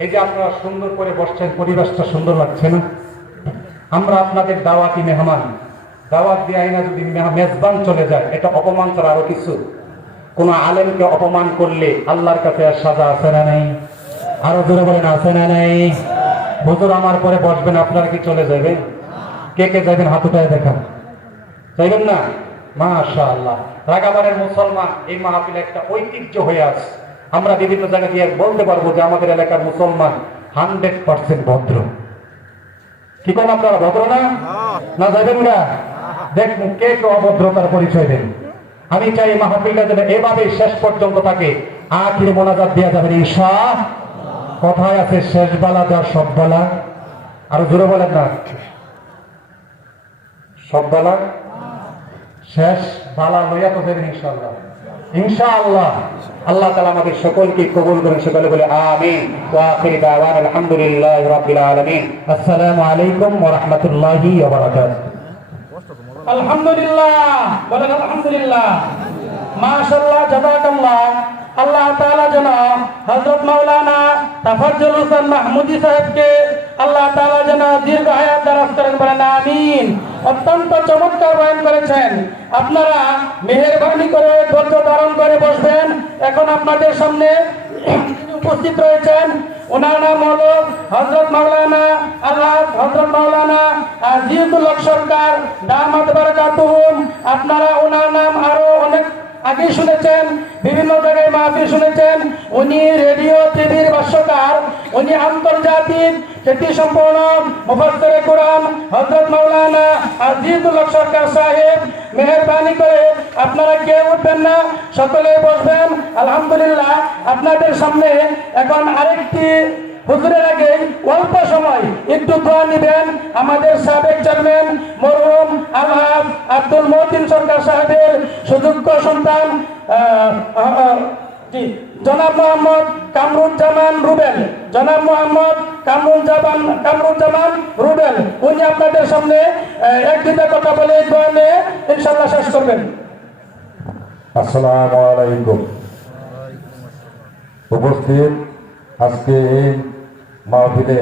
এই যে আপনারা সুন্দর করে বসছেন, পরিবেশটা সুন্দর লাগছে না? আমরা আপনাদের দাওয়াতি মেহমান, দাওয়াত দিয়ে না যদি মেজবান চলে যায়, এটা অপমান ছাড়া আরো কিছু। কোন আলেমকে অপমান করলে আল্লাহর কাছে আর সাজা আছে না নাই? আরো জোরে বলেন, আছে না নাই? হুজুর আমার পরে বসবেন, আপনারা কি চলে যাবেন? কে কে যাবেন হাত উঠায় দেখান। যাইবেন না? মাশাআল্লাহ। রাগাবারের মুসলমান, এই মাহফিল একটা ঐতিহ্য হয়ে আছে। আমরা বিভিন্ন জায়গা দিয়ে বলতে পারবো যে আমাদের এলাকার মুসলমান 100% ভদ্র। কি করেন আপনারা, ভদ্র না? না যাবেন না? দেখুন কে কে অভদ্রতার পরিচয় দেন। আমি চাই মাহফিলটা যেন এভাবে শেষ পর্যন্ত থাকে, আখির মোনাজাত দেওয়া যাবে ইনশাআল্লাহ। কথায় আছে, শেষ বেলা যা সব বেলা। আরো জোরে বলেন না, সব বেলা শেষ বালা লইয়া তো দেবেন ইনশাআল্লাহ। ইনশাআল্লাহ আল্লাহ তাআলা আমাদের সকলকে কবুল করেন, সকলে বলে আমিন। ওয়া আখিরু দাওয়ানা আলহামদুলিল্লাহি রাব্বিল আলামিন। আসসালামু আলাইকুম ওয়া রাহমাতুল্লাহি ওয়া বারাকাতুহু। আলহামদুলিল্লাহ, বলেন আলহামদুলিল্লাহ। মাশাআল্লাহ, জাযাকাল্লাহ। আল্লাহ তাআলা যেন হযরত মাওলানা তাফাজ্জুল হোসেন মাহমুদী সাহেবকে আল্লাহ তাআলা যেন দীর্ঘ হায়াত দারাজ করেন, বলেন আমিন। অত্যন্ত চমৎকার বয়ান করেছেন। আপনারা মেহেরবানি করে ধৈর্য ধারণ করে বসবেন। এখন আপনাদের সামনে উপস্থিত রয়েছেন, ওনার নাম হলো হযরত মাওলানা আল্লাহ হযরত মাওলানা জিয়াতুল হক সরকার দামাত বারাকাতুহুম। আপনারা ওনার নাম আরো অনেক আগে শুনেছেন, বিভিন্ন জায়গায় মাহফিল শুনেছেন। উনি রেডিও টিভির ভাষ্যকার, উনি আন্তর্জাতিক খ্যাতি সম্পন্ন মুফাসসিরে কোরআন হযরত মাওলানা জিয়াতুল হক সরকার সাহেব। মেহেরবানি করে আপনারা কেউ উঠবেন না, সকলে বসবেন। আলহামদুলিল্লাহ, আপনাদের সামনে এখন আরেকটি হুজুরের আগে অল্প সময় একটু দোয়া নেবেন। আমাদের সাবেক চেয়ারম্যান মরহুম আলহাজ আব্দুল মতিন সরকার সাহেবের সুযোগ্য সন্তান জনাব মোহাম্মদ কামরুজ্জামান রুবেল, জনাব মোহাম্মদ কামরুজ্জামান রুবেল, উনি আপনাদের সামনে এক দুটা কথা বলে দোয়া নিয়ে ইনশাআল্লাহ শেষ করবেন। আসসালামু আলাইকুম। উপস্থিত আজকে এই মাহফিলে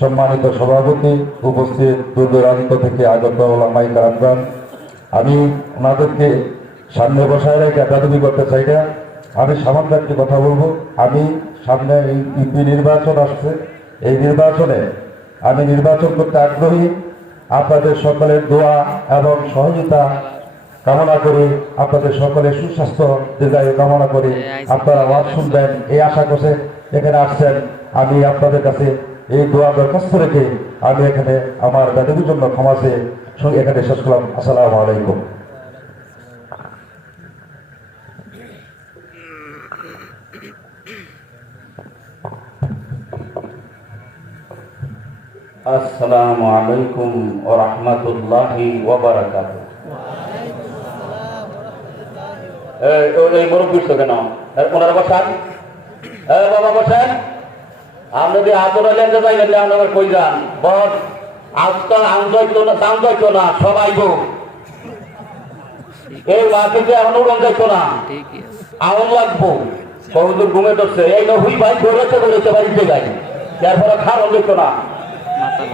সম্মানিত সভাপতি, উপস্থিত দূর দূরান্ত থেকে আগত ওলামায়ে কেরাম, আমি ওনাদেরকে সামনে বসায় রেখে একাডেমি করতে চাই না। আমি সামান্য একটি কথা বলবো। আমি সামনে এই ইউপি নির্বাচন আসছে, এই নির্বাচনে আমি নির্বাচন করতে আগ্রহী। আপনাদের সকলের দোয়া এবং সহযোগিতা কামনা করি, আপনাদের সকলের সুস্বাস্থ্য দীর্ঘায়ু কামনা করি। আপনারা ওয়াজ শুনবেন এই আশা করছে এখানে আসছেন। আমি আপনাদের কাছে এই দোয়া দরখাস্ত রেখে আমি এখানে আমার বেদবির জন্য ক্ষমা চেয়ে এখানে শেষ করলাম। আসসালামু আলাইকুম। আসসালামু আলাইকুম ওয়া রাহমাতুল্লাহি ওয়া বারাকাতুহু। এই মুরব্বী তো কেন ওনারা বসান, বাবা বসেন। আপনি যদি আদর হলেন যে যাইবেন না আপনার কই যান বস। আজকাল আন্দোলন না দাম যাইতো না, সবাই গো এই মাটিতে এখন উড়ন যাইতো না, আউন লাগবো। বহুদূর ঘুমে ধরছে এই না হুই ভাই ঘুরেছে ঘুরেছে বাড়িতে যাই, তারপরে খাওয়া যাইতো না।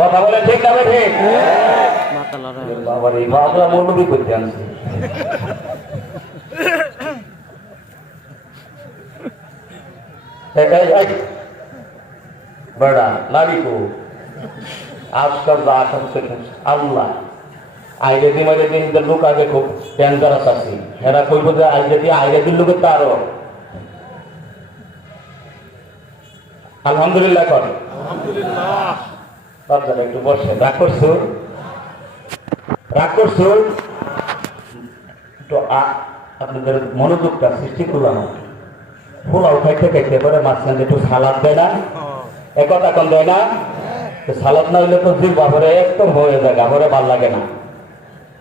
কথা বলে ঠিক না ঠিক? বাবার এই বাবরা মৌলবী করতে আনছে। বেড়া লাড়িকো আজকাল যা করছে আল্লাহ আইরে দি মাইরে দিন লোক আগে খুব ডেঞ্জারাস আছে। এরা কইব যে আইরে দিয়ে আইরে দিন লোকের তো আরো আলহামদুলিল্লাহ কর। আলহামদুলিল্লাহ একটু বসে রাগ করছো, রাগ করছো তো আপনাদের মনোযোগটা সৃষ্টি করলাম। পোলাও খাইতে খাইতে এবারে মাঝখানে একটু সালাদ দেয় না, একথা কম দেয় না। সালাদ না হইলে তো জিভ বাবরে একদম হয়ে যায়, গাবরে ভাল লাগে না।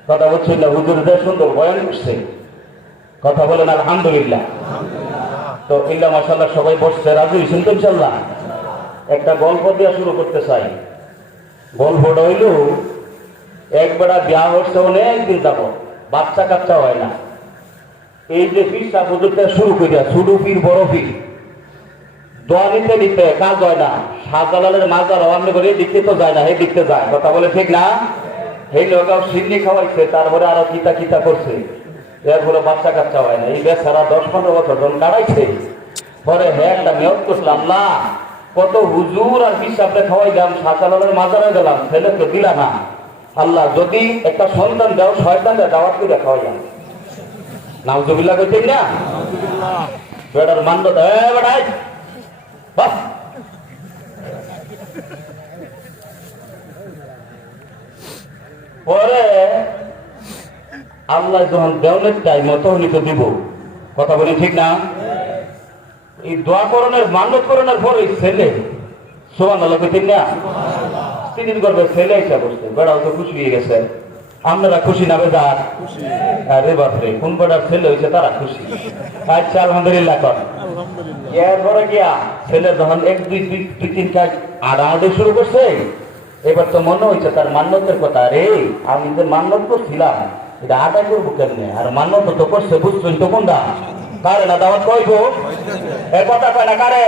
কথা বলছি না, হুজুরদের সুন্দর বয়ান করছে, কথা বলেন আলহামদুলিল্লাহ। তো ইল্লা মাশাআল্লাহ সবাই বসছে, রাজি হয়েছেন তো ইনশাআল্লাহ। একটা গল্প দিয়ে শুরু করতে চাই। গল্পটা হইল একবেলা বিয়া হচ্ছে অনেকদিন যাব, বাচ্চা কাচ্চা হয় না। এই যে ফিরটা বুঝতে শুরু করিয়া ছোট ফির বড় ফির দোয়া নিতে নিতে কাজ হয় না। শাহজালালের মাজার অন্য করে দিকতে তো যায় না, এই দিকতে যায়। কথা বলে ঠিক না? এই লোকাও সিন্নি খাওয়াইছে, তারপরে আরো কিতা কিতা করছে, এরপরে বাচ্চা কাচ্চা হয় না। এই বেচারা 10-15 বছর জন কাটাইছে। পরে হ্যাঁ একটা নিয়ত করলাম না, কত হুজুর আর পিসাবরে খাওয়াইলাম, শাহজালালের মাজারে গেলাম, ছেলেকে দিলা না। আল্লাহ যদি একটা সন্তান দাও, শয়তানদের দাওয়াত করে খাওয়াইলাম। নাউজুবিল্লাহ কইতেন না? বেটার মান্য বেটাই বাস। পরে আল্লাহ যখন দেওয়ালের টাইম তখনই তো দিব। কথা বলি ঠিক না? এই দোয়া করণের মান্যত করণের পরে ছেলে সুবহানাল্লাহ কইতেন না? 3 দিন করবে ছেলে এসে বসছে, বেড়াও তো খুশি হয়ে গেছে। আপনারা খুশি না বেজার? আরে বাপরে, কোন বেটার ছেলে হয়েছে তারা খুশি। আচ্ছা আলহামদুলিল্লাহ কর। এরপরে গিয়া ছেলে যখন 1-2-3 কাজ আড়াআড়ি শুরু করছে, এবার তো মনে হয়েছে তার মান্যতের কথা। আরে আমি যে মান্যত করছিলাম এটা আদায় করবো কেমনে? আর মান্যত তো করছে, বুঝছেন তো কোনটা? কারে না দাওয়াত কইব? এ কথা কয় না কারে?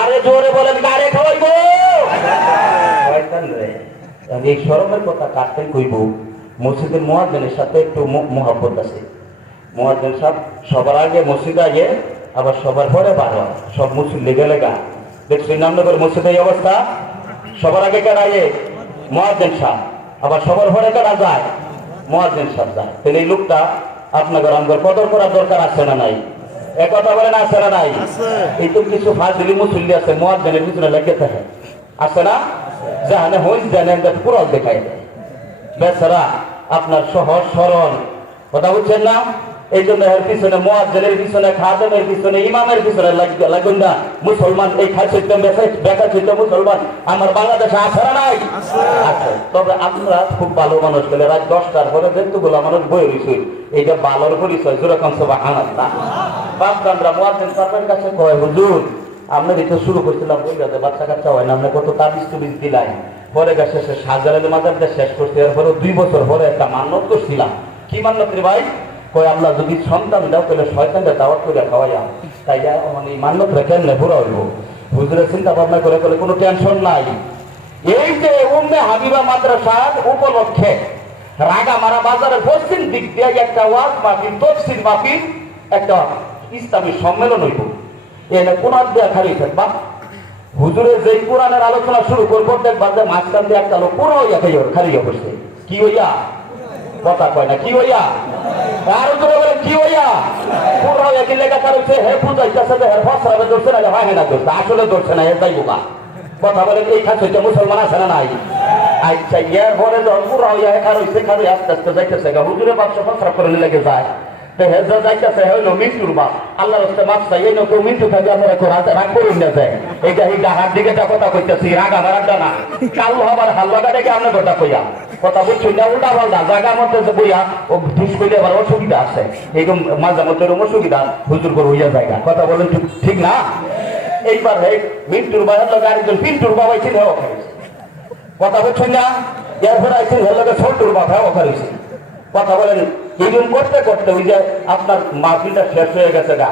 আরে জোরে বলেন কারে কইব? শয়তান রে। এই শরমের কথা কাটতে কইব। মসজিদের মুয়াজ্জিনের সাথে একটু মোহাব্বত আছে। মুয়াজ্জিন সাহেব সবার আগে মসজিদে আগে, আবার সবার পরে বারো, সব মুসল্লি গেলে গা। দেখছি নামনগর মসজিদের এই অবস্থা। সবার আগে কেনা আগে মুয়াজ্জিন সাহেব, আবার সবার পরে কেনা যায় মুয়াজ্জিন সাহেব যায়। তাহলে এই লোকটা আপনাদের আমাদের কদর করার দরকার আছে না নাই? এক কথা বলেন আছে না নাই? এই তো কিছু ফাজিলি মুসল্লি আছে মুয়াজ্জিনের পিছনে লেগে থাকে, আছে না? জানে হইস জানে পুরো দেখাই দেয়। বেচারা আপনার সহজ সরল, কথা বুঝছেন না? এই জন্য এর পিছনে মুয়াজ্জিনের পিছনে, খাদেমের পিছনে, ইমামের পিছনে লাগুন না। মুসলমান এই খাসিটা বেকা ছিল মুসলমান আমার বাংলাদেশে আছে না নাই? আছে। তবে আপনারা খুব ভালো মানুষ বলে রাত 10টার পরে যেগুলো মানুষ বই রয়েছে, এইটা ভালোর পরিচয়। যেরকম সবাই আনাত না বাপরা মুয়াজ্জিন সাহেবের কাছে কয়, হুজুর আমরা এটা শুরু করছিলাম বইটাতে বাচ্চা কাচ্চা হয় না, আমরা কত তাবিজ টুবিজ দিলাই। পরে গেছে সে শাহজালালের মাজারটা শেষ করছে। এরপরে 2 বছর পরে একটা মান্যত করছিলাম। কি মান্যত রে ভাই? কয় আল্লাহ যদি সন্তান দাও তাহলে শয়তানদের দাওয়াত করে খাওয়াইয়া। তাই মানে এই মান্যতটা কেমনে পুরো হইব? হুজুরের চিন্তা ভাবনা করে কোনো টেনশন নাই। এই যে উম্মে হাবিবা মাদ্রাসার উপলক্ষে রাগামারা বাজারের পশ্চিম দিক দিয়ে একটা ওয়াজ মাহফিল, তফসির মাহফিল, একটা ইসলামী সম্মেলন হইব। এনে কোরআন দেয়া খালি থাকবা। হুজুরের যেই কোরআনের আলোচনা শুরু করবো, দেখবা যে মাঝখান দিয়ে একটা লোক পুরো হইয়া খালি বসছে। কি হইয়া? কথা কয় না, কি হইয়া? আর তো বলে কি হইয়া পুরো একই লেখা কারণে হে বুঝাইতেছে যে হের ফসরাবে ধরছে না হয় না ধরছে আসলে ধরছে না এর যাইবো না কথা বলে এই খাস হইতে মুসলমান আছে না নাই আচ্ছা ইয়ার পরে যখন পুরো হইয়া একার হইছে খালি আস্তে আস্তে যাইতেছে হুজুরে বাদশা ফসরা করে লেগে যায় হেজা যাইতেছে হইলো মৃত্যুর বাপ আল্লাহর হস্তে মাছ চাই এই কেউ মৃত্যু থাকে আমরা রাগ করুন না যায় এইটা এই ডাহার দিকে যা কথা কইতেছি রাগ আমার আড্ডা না কালো হবার হালুয়াটা ডেকে আপনার কথা কইয়া কথা বলছি না উল্টা পাল্টা জায়গার মধ্যে যে বইয়া ও ঠিক করলে আবার অসুবিধা আছে এইরকম মাঝে মধ্যে এরকম অসুবিধা হুজুর করে হইয়া জায়গা কথা বলেন ঠিক না এইবার মৃত্যুর বাবার লোক আরেকজন পিন্টুর বাবাই ছিল কথা বলছেন না এরপরে আইসেন হের লোকের ছোট্টুর বাবাও অফারিছে কথা বলেন এইরকম করতে করতে ওই যে আপনার মাফিটা শেষ হয়ে গেছে গা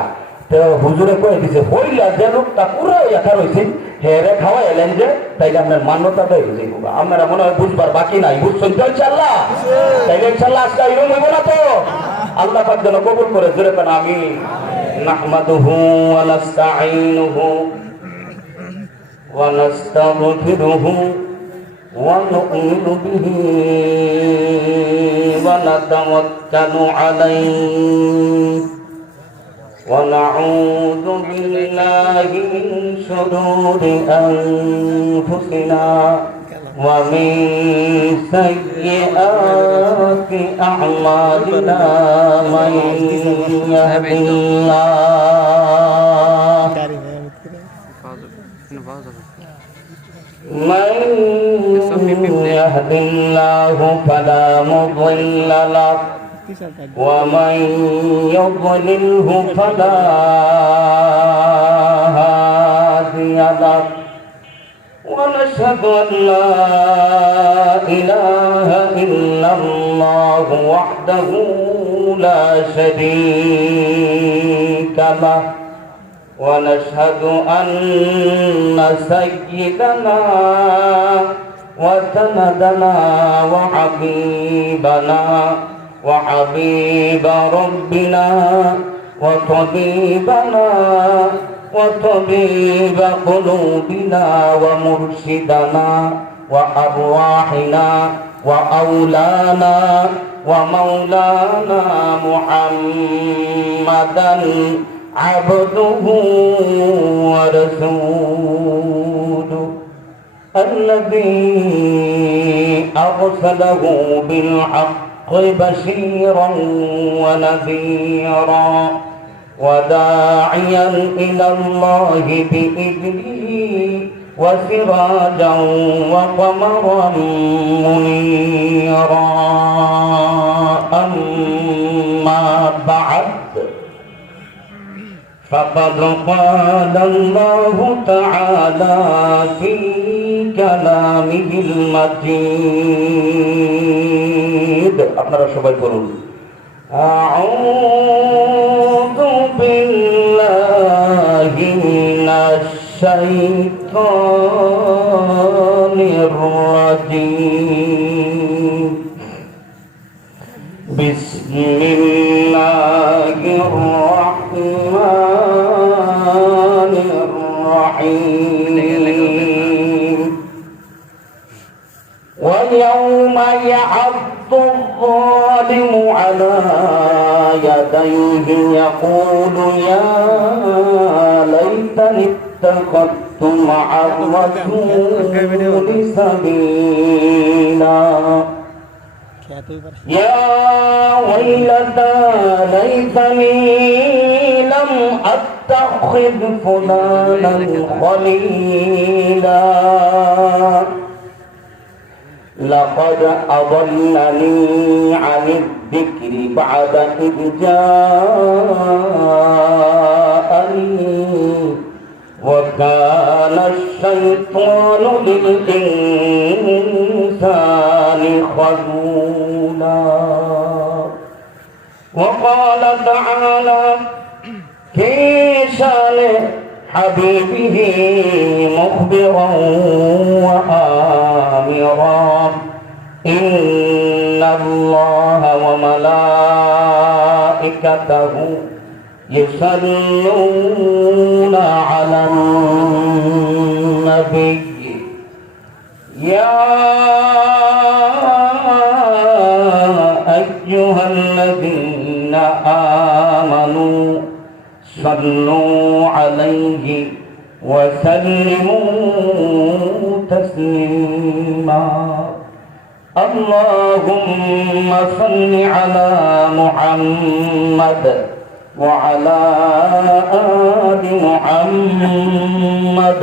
তো হুজুরে কয়ে দিছে হইলা যে লোকটা পুরো একা রয়েছে হেরে খাওয়া এলেন যে তাইলে আপনার মান্যতাটা হয়ে যাইব আপনারা মনে হয় বুঝবার বাকি নাই বুঝছেন তো ইনশাল্লাহ তাইলে ইনশাল্লাহ আজকে এরকম হইব না তো আল্লাহ পাক যেন কবুল করে জোরে কেন আমি নাহমাদুহু ওয়া নাস্তাঈনুহু ওয়া নাস্তাগফিরুহু ونؤمن به ونتوكل عليه ونعوذ بالله من شرور أنفسنا ومن سيئات أعمالنا من يهد الله فلا مضل له ومن يضلله فلا هادي له ونشهد أن لا إله إلا الله وحده لا شريك له ونشهد أن سيدنا وسندنا وحبيبنا وحبيب ربنا وطبيبنا وطبيب قلوبنا ومرشدنا وأرواحنا وأولانا ومولانا محمدا عبده ورسوله الذي أرسله بالحق بشيرا ونذيرا وداعيا إلى الله بإذنه وسراجا وقمرا منيرا أما بعد فقد قال الله تعالى في كلامه المجيد আপনারা সবাই বলুন أعوذ بالله من الشيطان الرجيم بسم الله الرحمن الرحيم ويوم يعض الظالم على يديه يقول يا ليتني اتخذت مع الرسول سبيلا يا ويلتى ليتني لم أتخذ فلانا خليلا لقد أضلني عن الذكر بعد إذ جاءني وكان الشيطان للإنسان خذولا وقال تعالى في شان حبيبه مخبرا وآمرا إن الله وملائكته يصلون على النبي يا أيها الذين صلوا عليه وسلموا تسليما اللهم صل على محمد وعلى آل محمد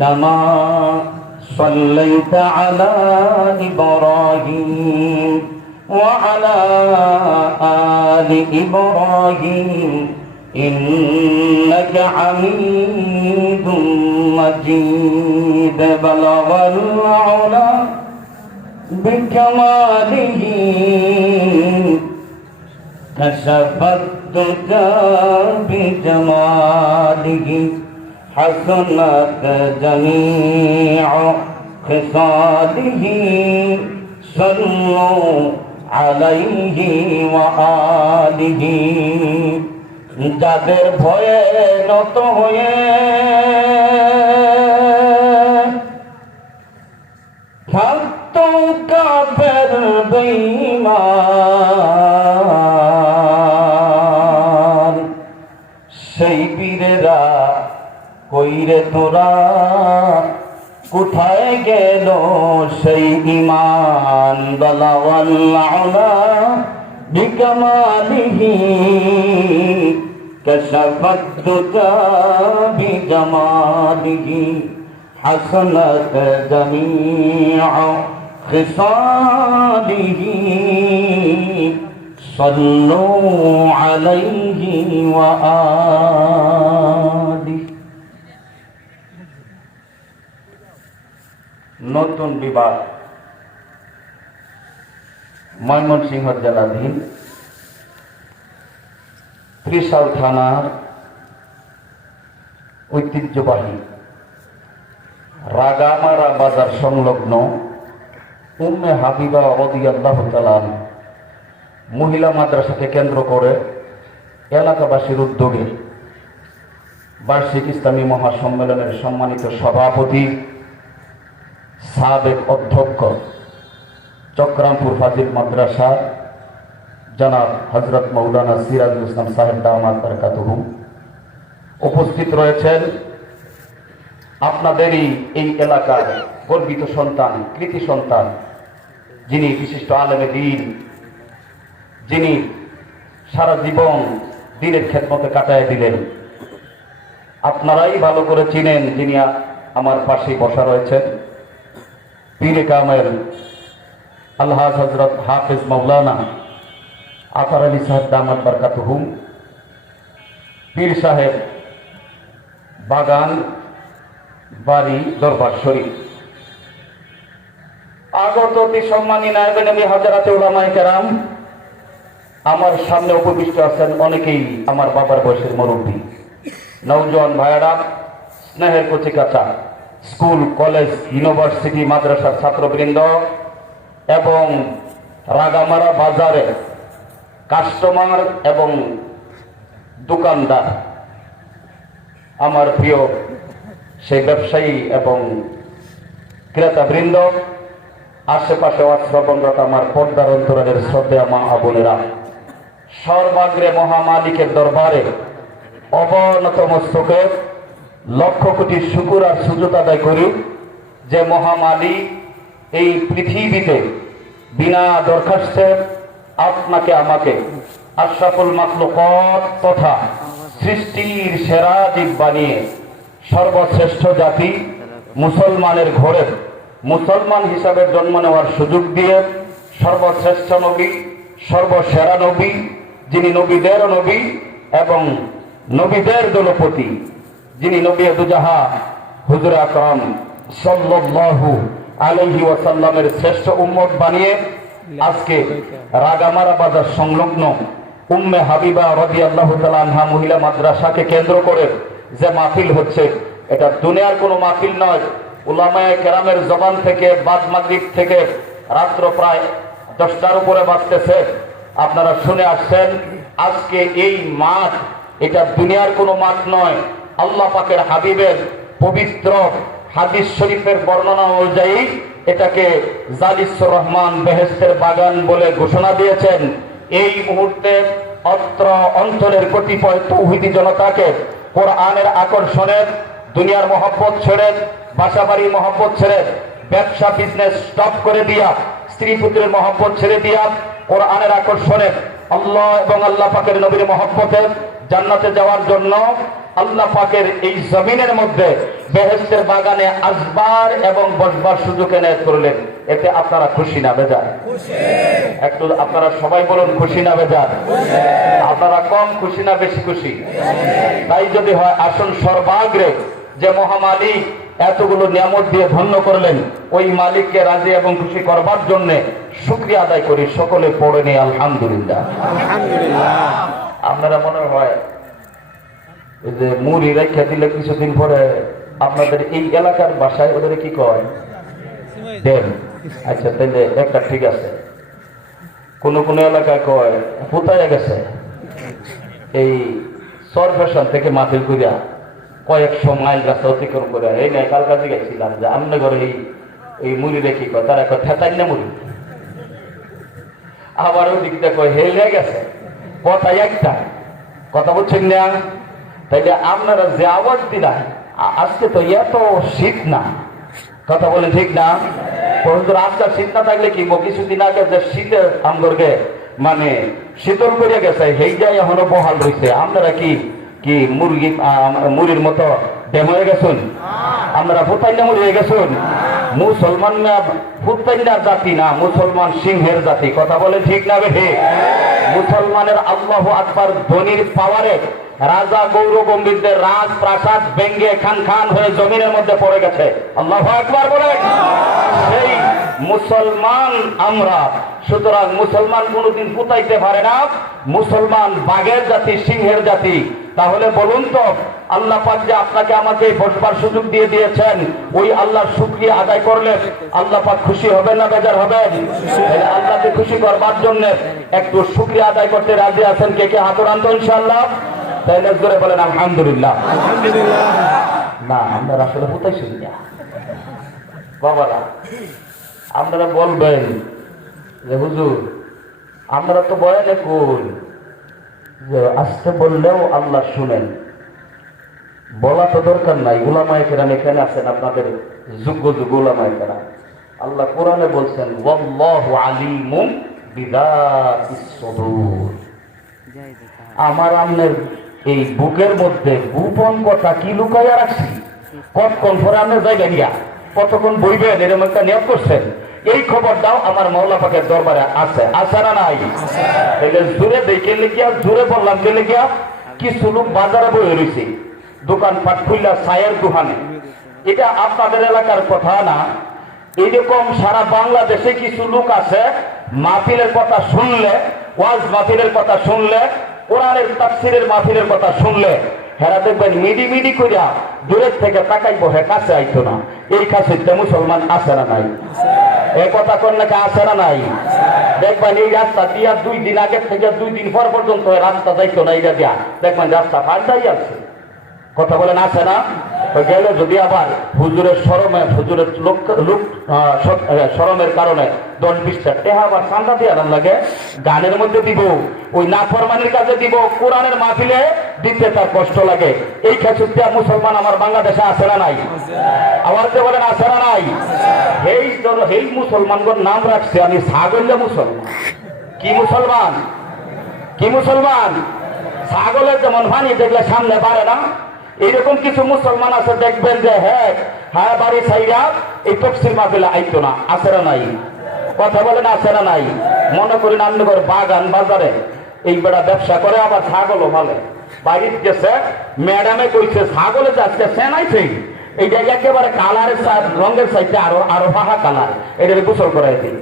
كما صليت على إبراهيم وعلى آل إبراهيم إنك حميد مجيد بلغ العلا بكماله كشف الدجى بجماله حسنت جميع خصاله صلوا عليه وآله যাদের ভয়ে নত হয়ে থাকত কাফের বেঈমান সেই বীরেরা কইরে তোরা কোথায় গেল সেই ঈমান বলাওয়াল্লাহু বিকামালিহি كشفت الدجى بجماله حسنت جميع خصاله صلوا عليه وآله নতুন বিভাগ ময়মনসিংহ জেলাধীন ত্রিশাল থানার ঐতিহ্যবাহী রাগামারা বাজার সংলগ্ন উম্মে হাবিবা রাদিয়াল্লাহু তাআলা মহিলা মাদ্রাসাকে কেন্দ্র করে এলাকাবাসীর উদ্যোগে বার্ষিক ইসলামী মহাসম্মেলনের সম্মানিত সভাপতি সাবেক অধ্যক্ষ চক্রামপুর ফাজিল মাদ্রাসা জনাব হযরত মাওলানা সিরাজুল ইসলাম সাহেব দামাত বরকাতুহু উপস্থিত রয়েছেন। আপনাদেরই এই এলাকার গর্বিত সন্তান, কৃতি সন্তান, যিনি বিশিষ্ট আলেমে দ্বীন, যিনি সারা জীবন দ্বীনের খেদমতে কাটায় দিলেন। আপনারাই ভালো করে চিনেন, যিনি আমার পাশেই বসা রয়েছেন, পীরে কামেল আলহাজ হযরত হাফেজ মাওলানা আতার আলী সাহেব দামাত বরকাতুহু, পীর সাহেব বাগান বাড়ি দরবার শরীফ, আগত অতি সম্মানী নায়েবে নবী হাজরাতে উলামায়ে কেরাম, আমার সামনে উপবিষ্ট আছেন অনেকেই আমার বাবার বয়সের মুরব্বী, নওজোয়ান ভাইয়েরা, স্নেহের কচিকাচা, স্কুল কলেজ ইউনিভার্সিটি মাদ্রাসার ছাত্রবৃন্দ এবং রাগামারা বাজারে কাস্টমার এবং দোকানদার, আমার প্রিয় সেই ব্যবসায়ী এবং ক্রেতাবৃন্দ, আশেপাশে শ্রবণরত আমার পর্দার অন্তরালের শ্রদ্ধেয় মা বোনেরা, সর্বাগ্রে মহামালিকের দরবারে অবনত মস্তকে লক্ষ কোটি শুকর আর সুজুদ আদায় করি যে মহামালিক এই পৃথিবীতে বিনা দরখাস্তে আপনাকে আমাকে আশরাফুল মাখলুকাত তথা সৃষ্টির সেরা জীব বানিয়ে সর্বশ্রেষ্ঠ জাতি মুসলমানের ঘরে মুসলমান হিসাবে জন্ম নেওয়ার সুযোগ দিয়ে সর্বশ্রেষ্ঠ নবী, সর্বসেরা নবী, যিনি নবীদের নবী এবং নবীদের দলপতি, যিনি নবী দুজাহা হুজুর আকরাম সাল্লাল্লাহু আলাইহি ওয়াসাল্লামের শ্রেষ্ঠ উম্মত বানিয়ে আজকে রাগামারা বাজার সংলগ্ন উম্মে হাবিবা রাদিয়াল্লাহু তাআলা আনহা মহিলা মাদ্রাসাকে কেন্দ্র করে যে মাহফিল হচ্ছে, এটা দুনিয়ার কোনো মাহফিল নয়। উলামায়ে কেরামের জবান থেকে বাদ মাগরিব থেকে রাত্র প্রায় 10টার উপরে বাজতেছে, আপনারা শুনে আসছেন। আজকে এই মাঠ, এটা দুনিয়ার কোনো মাঠ নয়। আল্লাহ পাকের হাবিবের পবিত্র হাদিস শরীফের বর্ণনা অনুযায়ী এটাকে জালিসুর রহমান বেহেশতের বাগান বলে ঘোষণা দিয়েছেন। এই মুহূর্তে অত্র অঞ্চলের কতিপয় তৌহিদি জনতাকে কোরআনের আকর্ষণের, দুনিয়ার মহব্বত ছেড়ে, বাসাবাড়ির মহব্বত ছেড়ে, ব্যবসা বিজনেস স্টপ করে দিয়া, স্ত্রী পুত্রের মহব্বত ছেড়ে দিয়া কোরআনের আকর্ষণে, আল্লাহ এবং আল্লাহ পাকের নবীর মহব্বতে জান্নাতে যাওয়ার জন্য আল্লাহ পাকের এই জমিনের মধ্যে বেহেশতের বাগানে আসবার এবং বসবার সুযোগ এনায়েত করলেন। এতে আপনারা খুশি না বেজার? একটু আপনারা সবাই বলুন, খুশি না বেজার? আপনারা কম খুশি না বেশি খুশি? তাই যদি হয় আসুন সর্বাগ্রে যে মহামালিক এতগুলো নিয়ামত দিয়ে ধন্য করলেন, ওই মালিককে রাজি এবং খুশি করবার জন্য শুকরিয়া আদায় করি। সকলে পড়ে নেই আলহামদুলিল্লাহ। আপনারা মনে হয় এই যে মুড়ি রেখে দিলে কিছুদিন পরে আপনাদের এই এলাকার বাসায় ওদের কি কয়? দেন। আচ্ছা, তাহলে একটা ঠিক আছে। কোন কোন এলাকায় কয় কোথায় গেছে। এই সরফেশন থেকে মাটির করিয়া কয়েকশো মাইল রাস্তা অতিক্রম করে এই নাই কাল কাজে গেছিলাম যে আমনে ঘরে এই মুড়ি রেখে কয়, তারা কয় থেতাই না মুড়ি। আবার ওই দিকটা কয় হেলে গেছে। কথা একটা, কথা বলছেন না? তাইলে আপনারা যে আওয়াজ দিলা, আজকে তো এত শীত না, কথা বলেন ঠিক না? আজকাল শীত না থাকলে কি কিছুদিন আগে যে শীতের আমগরকে মানে শীতল করে গেছে, সেইটাই এখনো বহাল রয়েছে। আপনারা কি মুড়ির মতো ডেম হয়ে গেছেন? আপনারা ফুতাইনা মুড়ি হয়ে গেছেন? মুসলমান ফুতাইনার জাতি না, মুসলমান সিংহের জাতি। কথা বলে ঠিক না বেঠে? মুসলমানের আল্লাহু আকবার ধ্বনির পাওয়ারে রাজা গৌর গম্ভীরদের রাজপ্রাসাদ ভেঙ্গে খান খান হয়ে জমিনের মধ্যে পড়ে গেছে। আল্লাহু আকবার বলেন। সেই মুসলমান আমরা, সুতরাং মুসলমান কোনোদিন ফুতাইতে পারে না। মুসলমান বাঘের জাতি, সিংহের জাতি। তাহলে বলুন তো, আল্লাহ পাক যে আপনাকে আমাকে বসবার সুযোগ দিয়ে দিয়েছেন, ওই আল্লাহর শুকরিয়া আদায় করলে আল্লাহ পাক খুশি হবেন না বেজার হবেন? আল্লাহকে খুশি করবার জন্য একটু শুকরিয়া আদায় করতে রাজি আছেন? কে কে হাত উঠান তো ইনশাআল্লাহ। তাইলে জোরে বলেন আলহামদুলিল্লাহ। না, আমরা আসলে ফুতাইছি না বাবারা। আপনারা বলবেন যে হুজুর আপনারা তো বয়ানে কই যে আজকে বললেও আল্লাহ শুনেন। বলা তো দরকার নাই। উলামায়ে কেরাম এখানে আছেন, আপনাদের যোগ্য যোগ্য উলামায়ে কেরাম। আল্লাহ কোরআনে বলছেন ওয়াল্লাহু আলিমুম বিযাতিস সুদূর। আমার আমনের এই বুকের মধ্যে গোপন কথা কি লুকাইয়া রাখছি, কতক্ষণ পরে আপনার জায়গা গিয়া কতক্ষণ বইবেন এরকম একটা নিয়োগ করছেন, এই খবরটাও আমার মাওলা পাকের দরবারে আছে। আছে না নাই? জোরে দেখে লিখিয়া, জোরে বললাম যে লিখিয়া, কিছু লোক বাজারে বয়ে রয়েছে, দোকানপাট খুললা চায়ের দোকানে। এটা আপনাদের এলাকার কথা না, এইরকম সারা বাংলাদেশে কিছু লোক আছে, মাহফিলের কথা শুনলে, ওয়াজ মাহফিলের কথা শুনলে, কোরআনের তাফসীরের মাহফিলের কথা শুনলে হেরা দেখবেন মিডি মিডি করিয়া দূরের থেকে তাকাই বহে, কাছে আইতো না। এই কাছে মুসলমান আছে না নাই? এই কথা কোন নাকি আছে না নাই? দেখবেন এই রাস্তা দিয়া 2 দিন আগে থেকে 2 দিন পর পর্যন্ত রাস্তা যাইতো না, এইটা দিয়া দেখবেন রাস্তা পাল্টাই আছে। কথা বলেন আছে না? গেলে যদি আবার হুজুরের শরমে, হুজুরের শরমের কারণে 10-20টা টেহা আবার চান্দা দিয়ে আনার লাগে, গানের মধ্যে দিব, ওই নাফরমানির কাছে দিব, কোরআনের মাহফিলে দিতে তার কষ্ট লাগে। এই ক্ষেত্রে মুসলমান আমার বাংলাদেশে আছে না নাই? আওয়াজ দিয়ে বলেন আছে না নাই? এই মুসলমানগণ নাম রাখছে আমি ছাগল্য মুসলমান। কি মুসলমান? কি মুসলমান? ছাগলের যেমন পানি দেখলে সামনে বাড়ে না, এইরকম কিছু মুসলমান আছে দেখবেন যে হ্যাঁ বাড়ি ছাইরা এই তফসির মাহফিলে আইতো না। আছে না নাই? কথা বলেন আছে না নাই? মনে করি নামনগর বাগান বাজারে এই বেড়া ব্যবসা করে, আবার ছাগলও ভালো বাড়িতে গেছে, ম্যাডামে কইছে ছাগলে যাচ্ছে সেনাইছে, এইটা একেবারে কালারের রঙের চাইতে আরো হাহা কালার, এটা গোসল করাই দিই।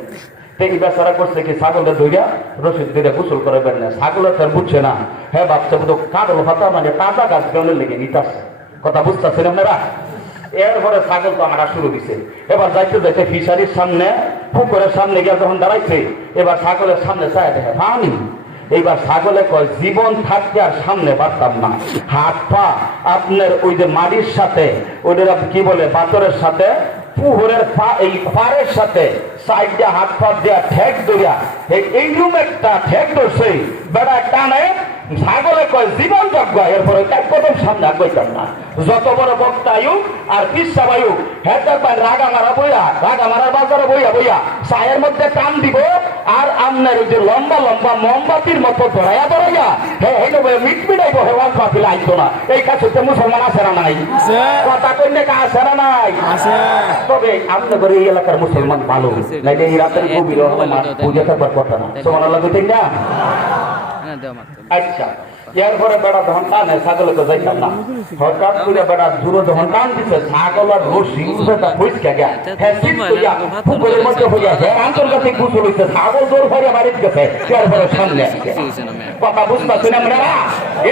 এই বেচারা করছে কি, ছাগলটা ধইরা রশিদ দিয়ে গোসল করাবেন না। ছাগলের তার বুঝছে না, হ্যাঁ বাচ্চা বুঝো কাগল পাতা মানে তাজা গাছ কেমন লেগে নিতেছে। কথা বুঝতেছেন আপনারা? এরপরে ছাগল তো আমরা শুরু দিছে। এবার যাইতে যাইতে ফিশারির সামনে, পুকুরের সামনে গিয়ে যখন দাঁড়াইছে, এবার ছাগলের সামনে চায় দেখে পানি। এইবার ছাগলে কয় জীবন থাকতে আর সামনে পারতাম না, হাত পা আপনার ওই যে মাটির সাথে, ওদের কি বলে পাথরের সাথে পুকুরের এই পাড়ের সাথে সাইডে হাত পাত দেওয়া ঠেক ধরিয়া এইরকম একটা ঠেক ধরছে বেড়া টানে ছাগলে কয় জীবন যজ্ঞ এরপরে এক কদম সামনে আগাইতাম না যত বড় বক্তা আয়ুক আর পিসা বায়ুক হেটার পায় রাগা মারার বাজারে বইয়া বইয়া চায়ের মধ্যে টান দিব আর আমনের ওই যে লম্বা লম্বা মোমবাতির মতো ধরাইয়া হ্যাঁ মিটমিটাইব হেওয়াজ মাহফিল আইতো না এই কাছে মুসলমান আছে না নাই কথা কন্যা কা আছে না নাই তবে আমনে করে এই এলাকার মুসলমান ভালো নাইলে এই রাতের গভীর পূজা থাকবার কথা না সুবহানাল্লাহ ঠিক না আচ্ছা এরপরে বেড়া যখন টানে ছাগলে তো যাইতাম না হঠাৎ করে বেড়া জুড়ে যখন টান দিচ্ছে ছাগল আর রশি উঠেটা ফুসকে গেছে হ্যাঁ ঠিক করিয়া পুকুরের মধ্যে হইয়া হ্যাঁ আন্তর্জাতিক গোসল হইছে ছাগল দৌড় ভরিয়া বাড়িতে গেছে এরপরে সামনে আসছে কথা বুঝতেছি না আমরা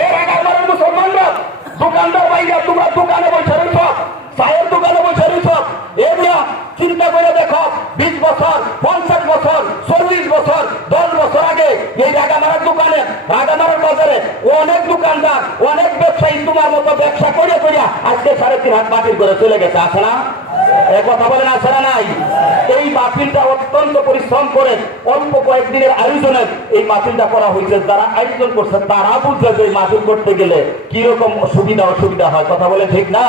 এর আগে আমার মুসলমানরা দোকানদার বাইরা তোমরা দোকানে বসে রইছ চায়ের দোকানে বসে রইছ এমনি চিন্তা করে দেখো 20 বছর 50 বছর 40 বছর 10 বছর আগে এই রাগামারার দোকানে রাগামারার বাজারে অনেক দোকানদার অনেক ব্যবসায়ী তোমার মতো ব্যবসা করিয়া আজকে 3.5 হাত মাটির করে চলে গেছে আছে না এই কথা বলেন আছে না নাই এই মাহফিলটা অত্যন্ত পরিশ্রম করে অল্প কয়েকদিনের আয়োজনে এই মাহফিলটা করা হয়েছে যারা আয়োজন করছে তারা বুঝছে যে এই মাহফিল করতে গেলে কিরকম সুবিধা অসুবিধা হয় কথা বলে ঠিক না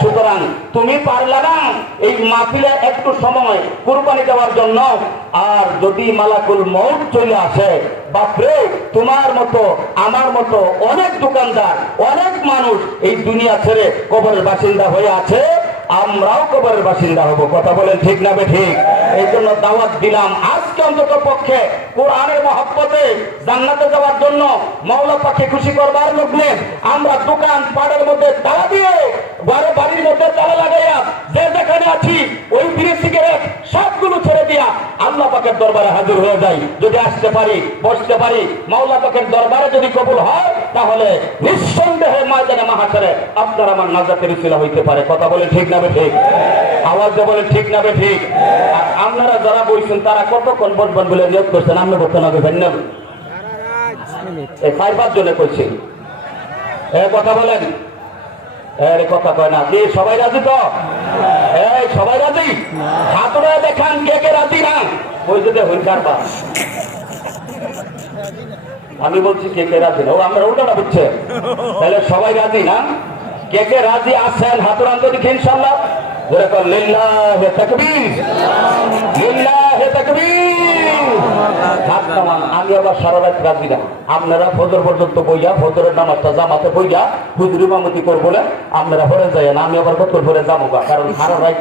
সুতরাং তুমি পারলা না এই মাহফিলে একটু সময় কুরবানি দেওয়ার জন্য আর যদি মালাকুল মউত চলে আসে বাপরে তোমার মতো আমার মতো অনেক দোকানদার অনেক মানুষ এই দুনিয়া ছেড়ে কবরের বাসিন্দা হয়ে আছে আমরাও কবরের বাসিন্দা হব কথা বলেন ঠিক না বে ঠিক এই জন্য দাওয়াত দিলাম আজকে অন্তত পক্ষে কোরআনের মহব্বতে জান্নাতে যাওয়ার জন্য মাওলা পাকে খুশি করবার লগ্নে আমরা দোকান পাড়ের মধ্যে তালা দিয়ে বাড়ির মধ্যে তালা লাগাইয়া যে যেখানে আছি ওই বিড়ি সিগারেট সবগুলো ছেড়ে দিয়া আল্লাহ পাকের দরবারে হাজির হয়ে যাই যদি আসতে পারি বসতে পারি মাওলা পাকের দরবারে যদি কবুল হয় তাহলে নিঃসন্দেহে ময়দানে মাহশরে আপনার আমার নাজাতের উসিলা হইতে পারে কথা বলে ঠিক না বে ঠিক আওয়াজ দিয়ে বলে ঠিক না বে ঠিক আর আপনারা যারা বলছেন তারা কতক্ষণ বসবেন বলে নিয়োগ করছেন আপনি বলতেন হবে ধন্যবাদ এই 5-5 জনে কইছে কথা বলেন এর কথা কয় না কি সবাই রাজি তো এই সবাই রাজি হাতরা দেখান কে কে রাজি না ওই যদি হইকার বা আমি বলছি কে কে রাজি না ও আমরা উল্টাটা বুঝছে তাহলে সবাই রাজি না কে কে রাজি আছেন হাতরা তো দেখি ইনশাআল্লাহ জোরে কর লিল্লাহি তাকবীর লিল্লাহি তাকবীর হাত নামান আমি আবার সারা রাত রাজি না আপনারা ফজর পর্যন্ত বইয়া ফজরের নামাজটা জামাতে বইয়া হুজুর ইমামতি করবো না আপনারা পরে যায় না আমি আবার কত পরে যাবো কারণ সারা রাত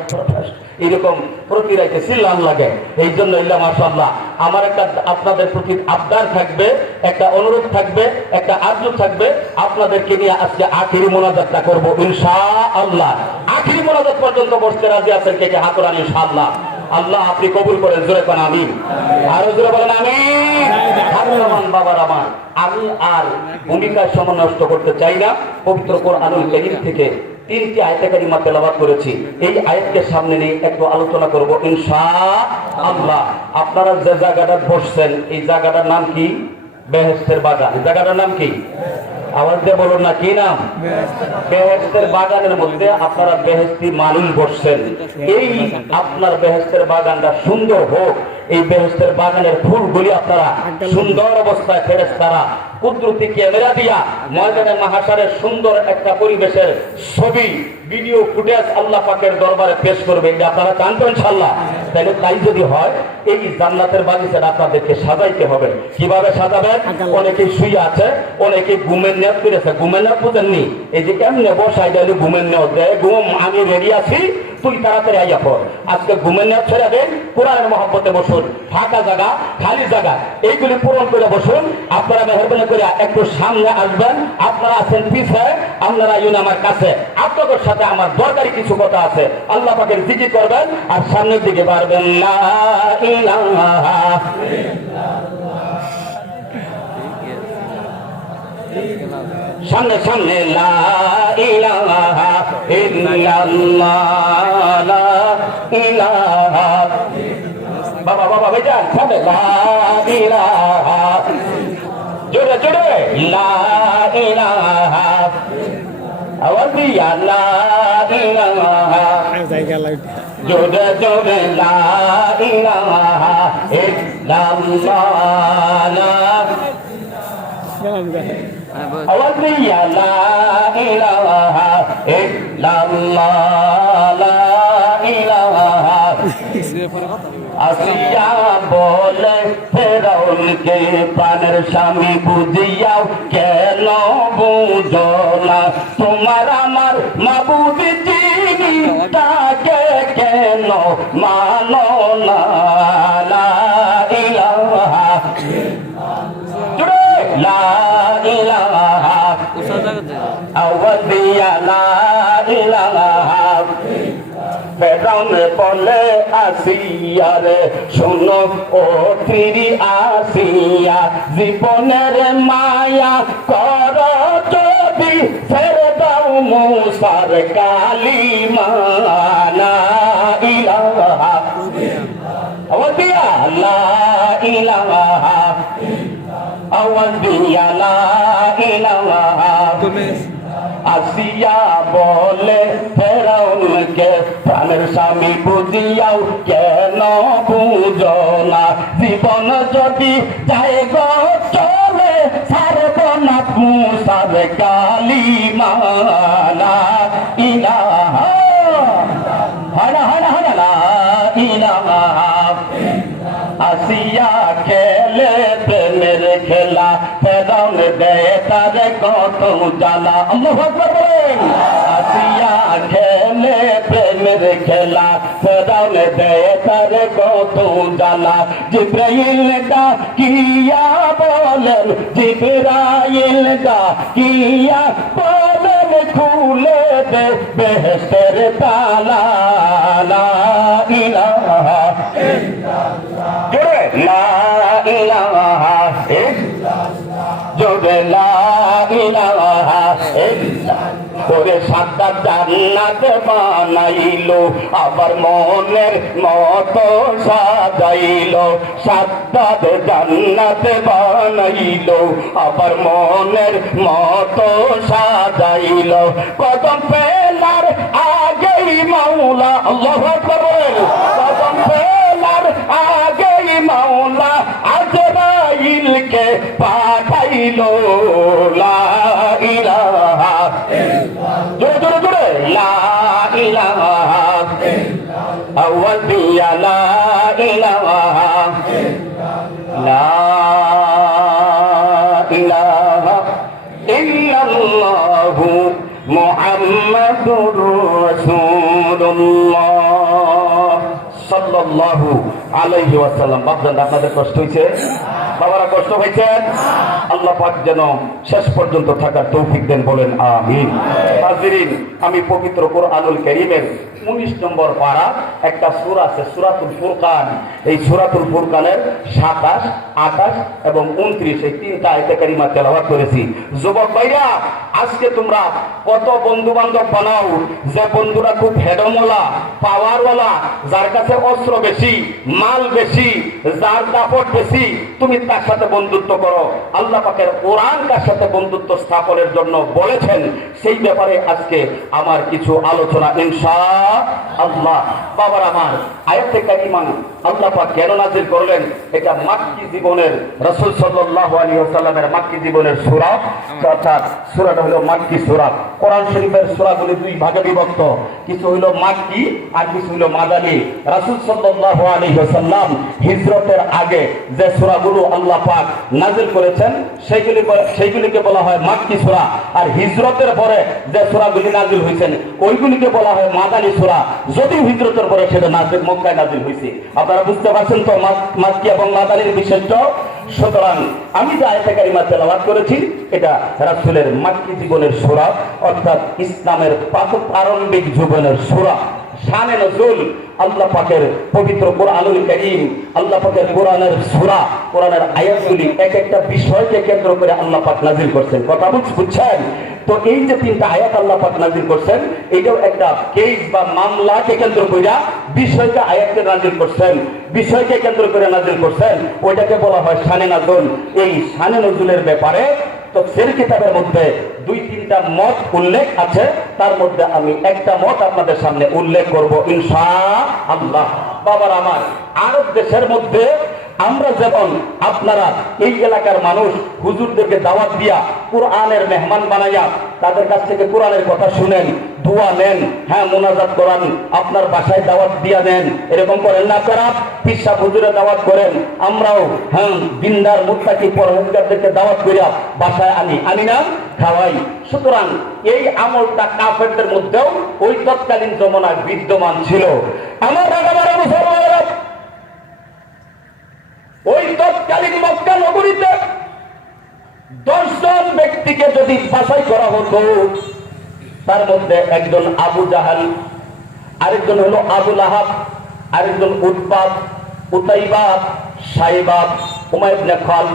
এরকম প্রতি রাইতে সিল্লান লাগে এই জন্য ইল্লা মাশাআল্লাহ আমার একটা আপনাদের প্রতি আবদার থাকবে একটা অনুরোধ থাকবে একটা আরজু থাকবে আপনাদেরকে নিয়ে আজকে আখিরি মোনাজাতটা করব ইনশাআল্লাহ আখিরি মোনাজাত পর্যন্ত বসতে রাজি আছেন কে কে হাত তোলেন ইনশাআল্লাহ আল্লাহ আপনি কবুল করেন জোরে কোন আমিন আরো জোরে বলেন আমিন হারমান বাবার আমার আমি আর ভূমিকার সময় নষ্ট করতে চাই না পবিত্র কোরআনুল কারীম থেকে 3টি আয়াতে কারিমা তেলাওয়াত করেছি এই আয়াতকে সামনে নিয়ে একটু আলোচনা করব ইনশাআল্লাহ আপনারা যে জায়গাটা বসছেন এই জায়গাটার নাম কি বেহেশতের বাগান জায়গাটার নাম কি আওয়াজ দিয়ে বলুন না কি নাম বেহেশতের বাগানের মধ্যে আপনারা বেহেশতি মানুষ বসছেন এই আপনার বেহেশতের বাগানটা সুন্দর হোক এই বেহেশতের বাগানের ফুলগুলি আপনারা সুন্দর অবস্থায় ফেরেশতারা কুদরতি ক্যামেরা দিয়া ময়দানে মাহশারের সুন্দর একটা পরিবেশের ছবি ভিডিও ফুটেজ আল্লাহ পাকের দরবারে পেশ করবে এটা আপনারা চান তো ইনশাআল্লাহ তাহলে তাই যদি হয় এই জান্নাতের বাগিচাটা আপনাদেরকে সাজাইতে হবে কিভাবে সাজাবেন অনেকেই শুয়ে আছে অনেকে ঘুমের নিয়ত করেছে ঘুমের নিয়ত বুঝেননি এই যে কেমনে বসাই দিলে ঘুমের নিয়ত দেয় ঘুম আমি রেডি আছি তুই তাড়াতাড়ি আইয়া পড় আজকে ঘুমের নিয়ত ছেড়ে দেন কোরআনের মহব্বতে বসুন ফাঁকা জায়গা খালি জায়গা এইগুলি পূরণ করে বসুন আপনারা মেহরবানি করে একটু সামনে আসবেন আপনারা আছেন পিছে আপনারা আইন আমার কাছে আপনাদের সাথে আমার দরকারি কিছু কথা আছে আল্লাহ পাকের জিকির করবেন আর সামনের দিকে পারবেন লা ইলাহা সামনে সামনে লা ইলাহা ইল্লাল্লাহ লা ইলাহা বাবা বাবা বেজান সামনে লা ইলাহা জোরে জোরে লা ইলাহা আওয়াজ দিয়া লা ইলাহা জোরে জোরে লা ইলাহা ইল্লাল্লাহ আওয়াজ দিয়া লা ইলাহা ইল্লাল্লাহ লা ইলাহা আসিয়া বলে ফেরাউনকে প্রাণের স্বামী বুঝিয়াও কেন বুঝো না তোমার আমার মাবুদ যিনি তাকে কেন মানো না লা ইলাহা জোরে লা ইলাহা আওয়াজ দিয়া লা ইলাহা ফেরাউন বলে আসিয়া রে শোনো ও তিরি আসিয়া জীবনের মায়া কর যদি ছেড়ে দাও মুসার কালিমা লা ইলাহা আওয়াজ দিয়া লা ইলাহা আওয়াজ দিয়া লা ইলাহা আসিয়া বলে ফেরাউনকে প্রাণের স্বামী বুঝিয়াও কেন বুঝো না জীবন যদি যায় গো চলে সারব না মুসার কালিমা লা ইলাহা হানা হানা হানা লা ইলাহা আসিয়া খেলে প্রেমের খেলা ফেরাউন দেয় তার কত জ্বালা আল্লাহু আকবার বলেন আসিয়া খেলে প্রেমের খেলা ফেরাউন দেয় তার কত জ্বালা জিব্রাইল ডাকিয়া বলেন জিব্রাইল ডাকিয়া বলেন খুলে দে বেহেশতের তালা লা ইলাহা জোরে লা ইলাহা জোরে লা ইলাহা করে সাদা জান্নাত বানাইলো আবার মনের মতো সাজাইলো সাদা জান্নাত বানাইলো আবার মনের মতো সাজাইলো কদম পেলার আগেই মাওলা আল্লাহু আকবার বলেন কদম পেলার আগেই মাওলা আজরাইলকে পাঠাইলো লা ইলাহা জোরে জোরে জোরে লা ইলাহা আওয়াজ দিয়া লা ইলাহা লা ইলাহা ইল্লাল্লাহু মুহাম্মাদুর রাসূলুল্লাহ সাল্লাল্লাহু আলাইহি ওয়াসাল্লাম। বাপজান আপনাদের কষ্ট হয়েছে? বাবারা কষ্ট হয়েছেন? আল্লাহ পাক যেন শেষ পর্যন্ত থাকার তৌফিক দেন, বলেন আমিন। হাজিরিন, আমি পবিত্র কোরআনুল কারীমের 19 নম্বর পারা একটা সূরা আছে সূরাতুল ফুরকান। এই সূরাতুল ফুরকানের 27, 28 এবং 29 এই তিনটা আয়াতে কারিমা তেলাওয়াত করেছি। যুবক ভাইরা, আজকে তোমরা কত বন্ধু বান্ধব বানাও, যে বন্ধুরা খুব হেডমওয়ালা, পাওয়ারওয়ালা, যার কাছে অস্ত্র বেশি, মাল বেশি, যার দাপট বেশি, তুমি তার সাথে বন্ধুত্ব করো। আল্লাহ পাকের কোরআন কার সাথে বন্ধুত্ব স্থাপনের জন্য বলেছেন, সেই ব্যাপারে আজকে আমার কিছু আলোচনা ইনশাআল্লাহ। বাবার আমার, আয়াতে কারিমা আল্লাহ পাক কেন নাযিল করলেন? এটা মাক্কি জীবনের রাসূল সাল্লাল্লাহু আলাইহি ওয়াসাল্লামের মাক্কি জীবনের সূরা, অর্থাৎ সূরাটা হলো মাক্কি সূরা। কোরআন শরীফের সূরাগুলি দুই ভাগে বিভক্ত, কিছু হলো মাক্কি আর কিছু হলো মাদানী। রাসূল সাল্লাল্লাহু আলাইহি ওয়াসাল্লাম হিজরতের আগে যে সূরাগুলো আল্লাহ পাক নাযিল করেছেন সেইগুলিকে বলা হয় মাক্কি সূরা, আর হিজরতের পরে যে সূরাগুলি নাযিল হয়েছেন ওইগুলিকে বলা হয় মাদানী সূরা। যদিও হিজরতের পরে সেটা নাযিল মক্কায় নাযিল হয়েছে। আপনারা বুঝতে পারছেন তো মাক্কি এবং মাদানীর বিশেষত্ব। সুতরাং আমি যে আয়াতে কারিমা তেলাওয়াত করেছি এটা রাসূলের মাক্কি জীবনের সূরা, অর্থাৎ ইসলামের প্রারম্ভিক জীবনের সূরা। শানে নজুল আল্লাহ পাকের পবিত্র কোরআনুল কারীম, আল্লাহ পাকের কোরআনের সূরা, কোরআনের আয়াতগুলি এক একটা বিষয়কে কেন্দ্র করে আল্লাহ পাক নাযিল করছেন। কথা বুঝছেন তো? এই যে তিনটা আয়াত আল্লাহ পাক নাযিল করছেন, এটাও একটা কেস বা মামলাকে কেন্দ্র করে বিষয়কে আয়াতকে নাযিল করছেন, বিষয়কে কেন্দ্র করে নাযিল করছেন, ওইটাকে বলা হয় শানে নজুল। এই শানে নজুলের ব্যাপারে তাফসীর কিতাবের মধ্যে 2-3টা মত উল্লেখ আছে, তার মধ্যে আমি একটা মত আপনাদের সামনে উল্লেখ করব ইনশাআল্লাহ। বাবার আমার, আরব দেশের মধ্যে আমরা যেমন আপনারা এই এলাকার মানুষ হুজুরদেরকে দাওয়াত দিয়া কোরআনের মেহমান বানাইয়া তাদের কাছ থেকে কোরআনের কথা শুনেন, দোয়া নেন, হ্যাঁ মোনাজাত করান, আপনার বাসায় দাওয়াত দিয়া নেন, এরকম করেন না আপনারা? পিসা হুজুরে দাওয়াত করেন, আমরাও হ্যাঁ দিনদার মুত্তাকি পরহেজগারদেরকে দাওয়াত করিয়া বাসায় আনি না, খাওয়াই। সুতরাং এই আমলটা কাফেরদের মধ্যেও ওই তৎকালীন জমানায় বিদ্যমান ছিল। আমার রাগামারা মুসলমানেরা, ওই তৎকালীন মক্কা নগরীতে 10 জন ব্যক্তিকে যদি বাছাই করা হতো, তার মধ্যে একজন আবু জাহাল, আরেকজন হলো আবু লাহাব, আরেকজন উতবা, উতাইবা, সাইবা, উমাইর ইবনে খালদ,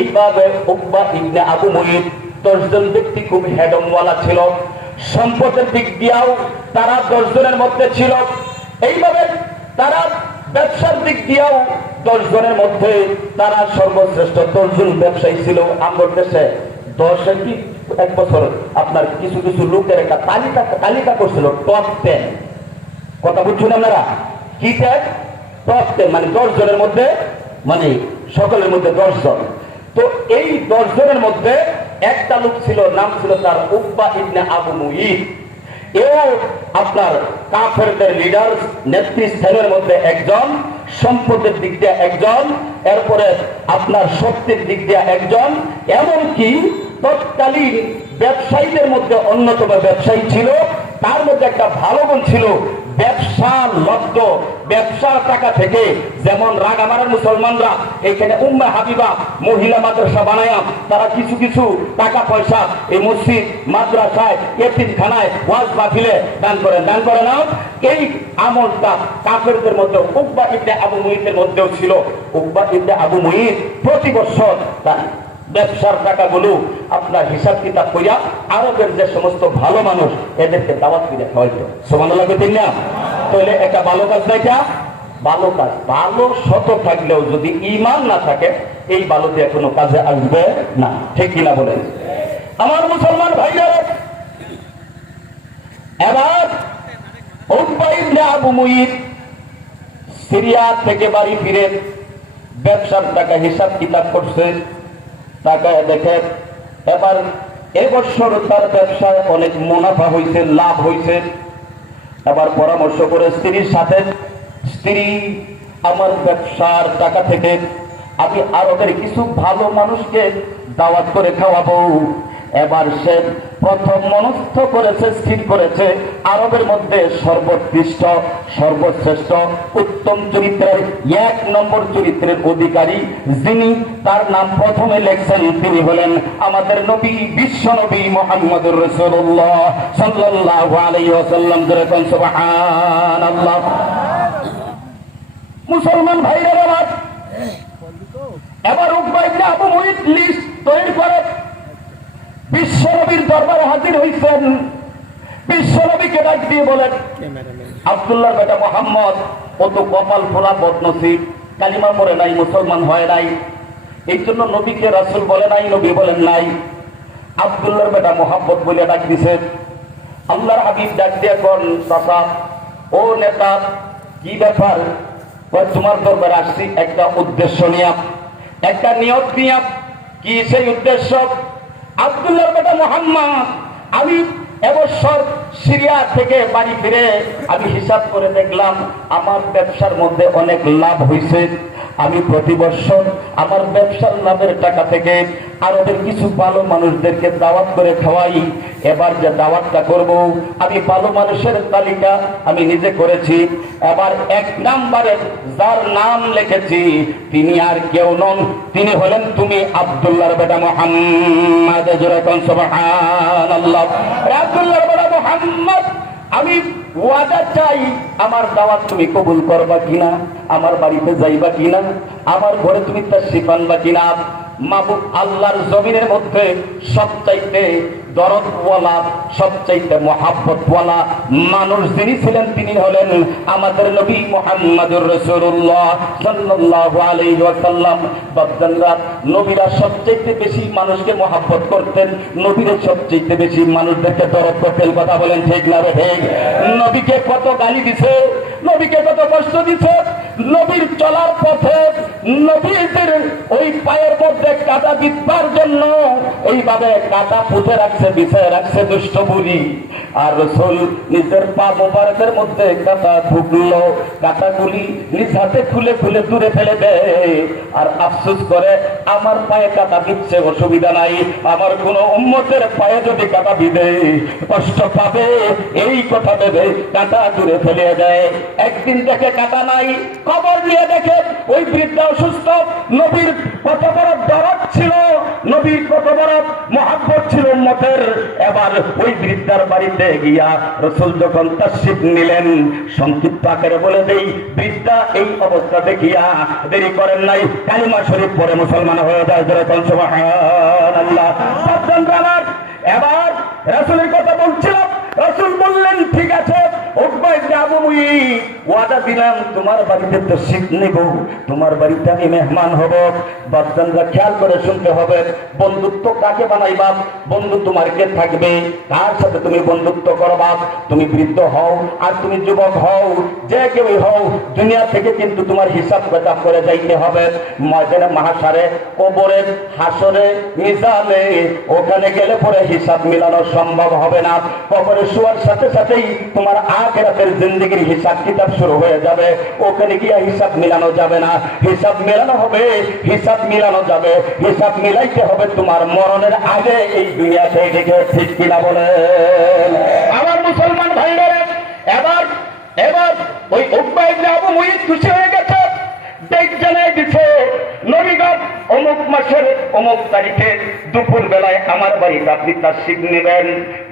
এইভাবে উকবা ইবনে আবু মুইত, 10 জন ব্যক্তি খুব হেডমওয়ালা ছিল। সম্পদের দিক দিয়েও তারা 10 জনের মধ্যে ছিল। এইভাবে তারা ব্যবসার দিক দিয়েও 10 জনের মধ্যে তারা সর্বশ্রেষ্ঠ 10 জন ব্যবসায়ী ছিল। আমার দেশে 1 বছর আপনার কিছু কিছু লোকের একটা তালিকা করছিল, টপ 10। কথা বুঝছেন আপনারা? কি টপ 10 মানে 10 জনের মধ্যে, মানে সকলের মধ্যে 10 জন। তো এই 10 জনের মধ্যে একটা লোক ছিল, নাম ছিল তার উকবা ইবনে আবু মুইত। এও আপনার কাফেরদের লিডার, নেতৃস্থানের মধ্যে একজন, সম্পদের দিক দিয়ে একজন, এরপরে আপনার শক্তির দিক দিয়ে একজন, এমনকি তৎকালীন ব্যবসায়ীদের মধ্যে অন্যতম ব্যবসায়ী ছিল। তার মধ্যে একটা ভালো গুণ ছিল, ব্যবসার লব্ধ, ব্যবসার টাকা থেকে, যেমন রাগামারার মুসলমানরা এখানে উম্মে হাবিবা মহিলা মাদ্রাসা বানায়া তারা কিছু কিছু টাকা পয়সা এই মসজিদ, মাদ্রাসায়, এতিমখানায়, ওয়াজ মাহফিলে দান করে না। এই আমলটা কাফেরদের মধ্যে উকবা ইবনে আবু মুইতের মধ্যেও ছিল। উকবা ইবনে আবু মুইত প্রতি বছর তার ব্যবসার টাকাগুলো আপনার হিসাব কিতাব করিয়া আরবের যে সমস্ত ভালো মানুষ এদেরকে দাওয়াত করে খাওয়াইতো। সুবহানাল্লাহ বলেন না? তাহলে একটা ভালো কাজ না, এটা ভালো কাজ। ভালো শত থাকলেও যদি ঈমান না থাকে, এই ভালো দিয়ে কোনো কাজে আসবে না। ঠিক কিনা বলেন আমার মুসলমান ভাইরা? এবার উকবা ইবনে আবু মুইত সিরিয়া থেকে বাড়ি ফিরে ব্যবসার টাকা হিসাব কিতাব করছে, টাকায় দেখে এবার এবছর তার ব্যবসায় অনেক মুনাফা হয়েছে, লাভ হয়েছে। এবার পরামর্শ করে স্ত্রীর সাথে, স্ত্রী আমার ব্যবসার টাকা থেকে আমি আরবের কিছু ভালো মানুষকে দাওয়াত করে খাওয়াবো। এবার সে প্রথম মনস্থ করেছে, স্থির করেছে আরবের মধ্যে সর্বোৎকৃষ্ট, সর্বশ্রেষ্ঠ, উত্তম চরিত্রের 1 নম্বর চরিত্রের অধিকারী যিনি, তার নাম প্রথমে লেখছেন, তিনি হলেন আমাদের নবী, বিশ্ব নবী মুহাম্মদুর রাসূলুল্লাহ সাল্লাল্লাহু আলাইহি ওয়াসাল্লাম। যেরকম সুবহানাল্লাহ। মুসলমান ভাইরা আমার, এবার উকবা ইবনে আবু মুইত লিস্ট তৈরি করে বিশ্বনবীর দরবারে হাজির হইছেন। বিশ্বনবীকে ডাক দিয়ে বলেন, আব্দুল্লাহর বেটা মুহাম্মদ ও তো কপাল ফোলা বদনসিব, কালিমা পড়ে নাই, মুসলমান হয় নাই, এই জন্য নবীকে রাসূল বলে নাই, নবী বলেন নাই। আব্দুল্লাহর বেটা মুহাম্মদ বলে ডাক দিছে। আল্লাহর হাবিব ডাক দিয়ে কোন চাচা, ও নেতা, কি ব্যাপার? তোমার দরবারে আসছি একটা উদ্দেশ্য নিয়ে, একটা নিয়ত নিয়ে। কি সেই উদ্দেশ্য? আব্দুল্লাহর বেটা মুহাম্মদ, আমি এবছর সিরিয়া থেকে বাড়ি ফিরে আমি হিসাব করে দেখলাম আমার ব্যবসার মধ্যে অনেক লাভ হয়েছে। আমি প্রতি বছর আমার ব্যবসার লাভের টাকা থেকে আরবের কিছু ভালো মানুষদেরকে দাওয়াত করে খাওয়াই। এবার যে দাওয়াতটা করব, আমি ভালো মানুষের তালিকা আমি নিজে করেছি। এবার 1 নম্বরে যার নাম লিখেছি তিনি আর কেউ নন, তিনি হলেন তুমি আব্দুল্লাহর বেটা মুহাম্মদ। যেরকম সুবহানাল্লাহ। আব্দুল্লাহর বেটা মুহাম্মদ, আমি ওয়াদা চাই, আমার দাওয়াত তুমি কবুল করবা কিনা, আমার বাড়িতে যাইবা কিনা, আমার ঘরে তুমি তাশরীফ আনবা কিনা। মাহবুব আল্লাহর জমিনের মধ্যে সবচাইতে দরদওয়ালা, সবচাইতে মহাব্বতওয়ালা মানুষ যিনি ছিলেন তিনি হলেন আমাদের নবী মুহাম্মদুর রাসূলুল্লাহ সাল্লাল্লাহু আলাইহি ওয়াসাল্লাম। বাপজানরা, নবীরা সবচাইতে বেশি মানুষকে মহাব্বত করতেন, নবীরা সবচাইতে বেশি মানুষদেরকে দরদ করতেন। কথা বলেন ঠিক না রে ঠিক? নবীকে কত গালি দিছে, নবীকে কত কষ্ট দিছে। নবীর চলার পথে নবীদের ওই পায়ের মধ্যে কাঁটা বিঁধবার জন্য এইভাবে কাঁটা পুঁতে রাখছে, বিছায় রাখছে দুষ্ট বুড়ি। আর রাসূল নিজের পা মোবারকের মধ্যে কাঁটা ঢুকলো, কাঁটাগুলি নিজ হাতে খুলে খুলে দূরে ফেলে দেয় আর আফসোস করে, আমার পায়ে কাঁটা বিঁধছে, অসুবিধা নাই, আমার কোন উম্মতের পায়ে যদি কাঁটা বিঁধে কষ্ট পাবে এই কথা ভেবে কাঁটা দূরে ফেলে দেয়। একদিন দেখে কাঁটা নাই, খবর নিয়ে দেখে ওই বৃদ্ধা অসুস্থ। নবীর কত বড় দরদ ছিল, নবীর কত বড় মহাব্বত ছিল উম্মতের। এবার ওই বৃদ্ধার বাড়িতে গিয়া রাসূল যখন তাশরীফ নিলেন, সংক্ষিপ্ত আকারে বলে দেই, বৃদ্ধা এই অবস্থা দেখিয়া দেরি করেন নাই, কালিমা শরীফ পড়ে মুসলমান হয়ে যায়। যেরকম সুবহানাল্লাহ। আমার এবার রাসূলের কথা বলছিলাম, রাসূল বললেন ঠিক আছে, উকবা ইবনে আবু মুঈত, ওয়াদা দিলাম তোমার বাড়িতে তাশরীফ নেব, তোমার বাড়িতে আমি মেহমান হব। বাচ্চারা খেয়াল করে শুনতে হবে, বন্ধুত্ব কাকে বানাইবা, বন্ধু তোমার কে থাকবে, কার সাথে তুমি বন্ধুত্ব করবা। তুমি বৃদ্ধ হও আর তুমি যুবক হও, যে কেউ হও, দুনিয়া থেকে কিন্তু তোমার হিসাব কিতাব করে যাইতে হবে। ময়দানে মাহশারে, কবরে, হাসরে, মিজানে, ওখানে গেলে পরে হিসাব মিলানো সম্ভব হবে না। কবরে শোয়ার সাথে সাথেই তোমার আখিরাতের জিন্দেগির হিসাব কিতাব শুরু হয়ে যাবে। ওখানে গিয়ে হিসাব মিলানো যাবে না, হিসাব মিলানো হবে, হিসাব মিলানো যাবে, হিসাব মিলাইতে হবে তোমার মরণের আগে এই দুনিয়া থেকে। ঠিক কিনা বলেন আমার মুসলমান ভাইরা? এবার এবার ওই উকবা ইবনে আবু মুঈত খুশি হয়ে গেছে, ডেট জানাই দিছে, নবীগণ অমুক মাসের অমুক তারিখে দুপুর বেলায় আমার বাড়িতে আপনি তাশরীফ নেবেন।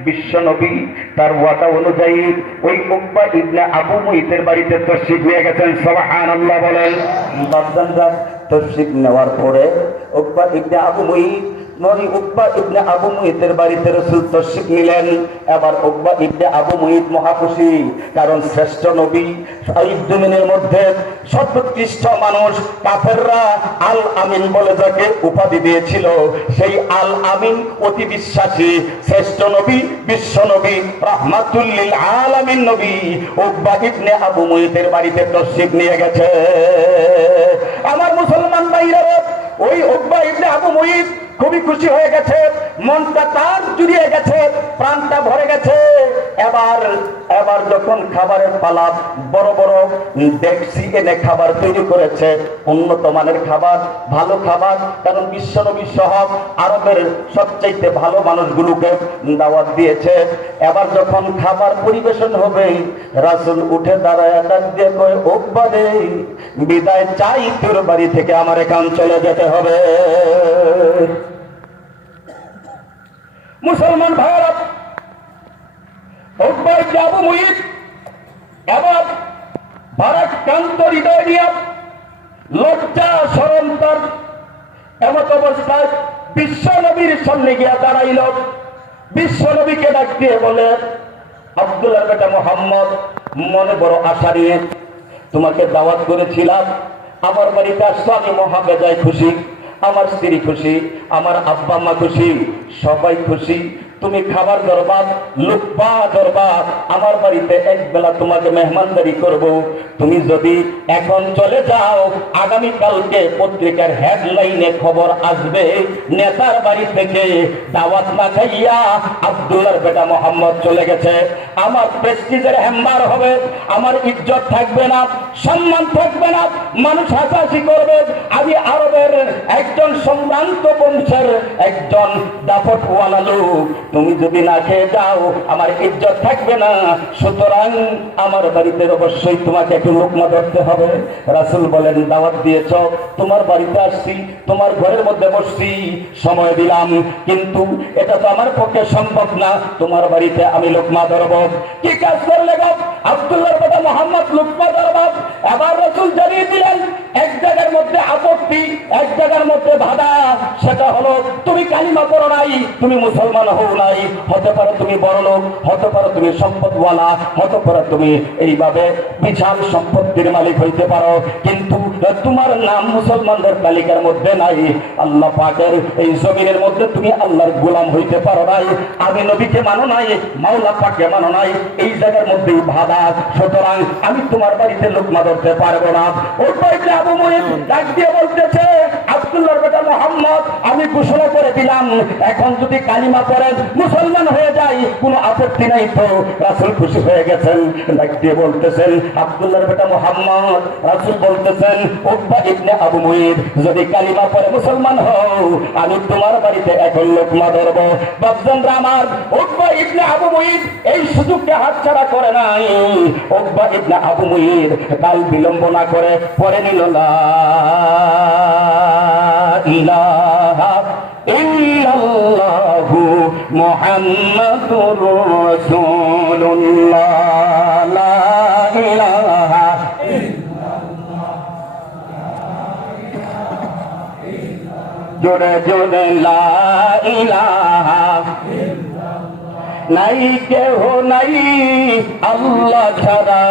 বিশ্ব নবী তার ওয়াদা অনুযায়ী ওই উকবা ইবনে আবু মুঈতের বাড়িতে তাশরীফ নিয়ে গেছেন। সুবহানাল্লাহ বলেন। বাদশাহ তাশরীফ নেওয়ার পরে উকবা ইবনে আবু মুঈত উকবা ইবনে আবু মুঈতের বাড়িতে রাসূল তাশরীফ নিলেন। এবার উকবা ইবনে আবু মুঈত মহাখুশি, কারণ শ্রেষ্ঠ নবী, এই জমিনের মধ্যে সর্বোৎকৃষ্ট মানুষ, কাফেররা আল আমিন বলে যাকে উপাধি দিয়েছিল, সেই আল আমিন অতি বিশ্বাসী শ্রেষ্ঠ নবী, বিশ্ব নবী, রাহমাতুল লিল আলামিন নবী উকবা ইবনে আবু মুঈতের বাড়িতে তাশরীফ নিয়ে গেছে। আমার মুসলমান ভাইরা, ওই উকবা ইবনে আবু মুঈত খুবই খুশি হয়ে গেছে, মনটা তার জুড়িয়ে গেছে, প্রাণটা ভরে গেছে। এবার এবার যখন খাবারের পালা, বড় বড় ডেকচি এনে খাবার তৈরি করেছে, উন্নত মানের খাবার, ভালো খাবার, কারণ বিশ্বনবী সহ আরবের সবচাইতে ভালো মানুষগুলোকে দাওয়াত দিয়েছে। এবার যখন খাবার পরিবেশন হবে, রাসূল উঠে দাঁড়ায় ডাক দিয়ে কয়, উকবা রে, বিদায় চাই, তোর বাড়ি থেকে আমার এখান চলে যেতে হবে। মুসলমান ভাইরা, উকবা ইবনে আবু মুঈত এবার ভারাক্রান্ত হৃদয় নিয়ে, লজ্জা শরম তার এমত অবস্থায় বিশ্ব নবীর সামনে গিয়া দাঁড়াইল। বিশ্ব নবীকে ডাক দিয়ে বলে, আব্দুল্লাহর বেটা মুহাম্মদ, মনে বড় আশা নিয়ে তোমাকে দাওয়াত করেছিলাম, আমার বাড়িতে আসছো, আমি মহা বেজায় খুশি, আমার স্ত্রী খুশি, আমার আব্বা মা খুশি, সবাই খুশি। তুমি খাবার দরবার, লুকবা দরবার, আমার বাড়িতে এক বেলা তোমাকে মেহমানদারি করব। তুমি যদি এখন চলে যাও, আগামী কালকে পত্রিকার হেডলাইনে খবর আসবে, নেতার বাড়ি থেকে দাওয়াত না খাইয়া আব্দুল্লাহর বেটা মোহাম্মদ চলে গেছে। আমার প্রেস্টিজের হ্যাম্বার হবে, আমার ইজ্জত থাকবে না, সম্মান থাকবে না, মানুষ হাসাহাসি করবে। আমি আরবের একজন সম্ভ্রান্ত বংশের একজন দাপটওয়ালা লোক, তুমি যদি না খেয়ে যাও আমার ইজ্জত থাকবে না। সুতরাং আমার বাড়িতে অবশ্যই তোমাকে একটু লোকমা ধরতে হবে। রাসূল বলেন, দাওয়াত দিয়েছ, তোমার বাড়িতে আসছি, তোমার ঘরের মধ্যে বসছি, সময় দিলাম, কিন্তু এটা তো আমার পক্ষে সম্ভব না, তোমার বাড়িতে আমি লোকমা ধরব। কি কাজ করলে গো? আব্দুল্লাহর বেটা মুহাম্মদ লোকমা ধরব। এবার রাসূল জানিয়ে দিলেন, এক জায়গার মধ্যে আপত্তি, এক জায়গার মধ্যে বাধা, সেটা হলো তুমি কালিমা পড়ো নাই, তুমি মুসলমান হও নাই। হতে পারে তুমি বড় লোক, হতে পারে তুমি সম্পদওয়ালা, হতে পারে তুমি এইভাবে বিশাল সম্পত্তির মালিক হইতে পারো, কিন্তু তোমার নাম মুসলমানদের তালিকার মধ্যে নাই। আল্লাহ পাকের এই জমিনের মধ্যে তুমি আল্লাহর গোলাম হইতে পারো নাই, আমি নবীকে মানো নাই, মাওলা পাককে মানো নাই, এই জায়গার মধ্যেই বাধা। সুতরাং আমি তোমার বাড়িতে লোকমা ধরতে পারবো না। ওর বাড়িতে আবু মুঈদ ডাক দিয়ে বলতেছে, আব্দুল্লাহর বেটা মুহাম্মদ, আমি ঘোষণা করে দিলাম, এখন যদি কালিমা পড়েন মুসলমান হয়ে যায় কোনো আপত্তি নাই তো? রাসূল খুশি হয়ে গেছেন, ডাক দিয়ে বলতেছেন, আব্দুল্লাহর বেটা মুহাম্মদ, রাসূল বলতেছেন, উকবা ইবনে আবু মুঈদ, যদি কালিমা পড়ে মুসলমান হও, আমি তোমার বাড়িতে এখন লোকমা ধরবো। বাপজানরা আমার, উকবা ইবনে আবু মুঈদ এই সুযোগকে হাতছাড়া করে নাই। উকবা ইবনে আবু মুঈদ কাল বিলম্ব না করে পড়ে নিল, লা ইলাহা ইল্লাল্লাহু মুহাম্মাদুর রাসূলুল্লাহ, লা ইলাহা জোরে জোরে লা ইলাহা নাই কেহ নাই আল্লাহ ছাড়া,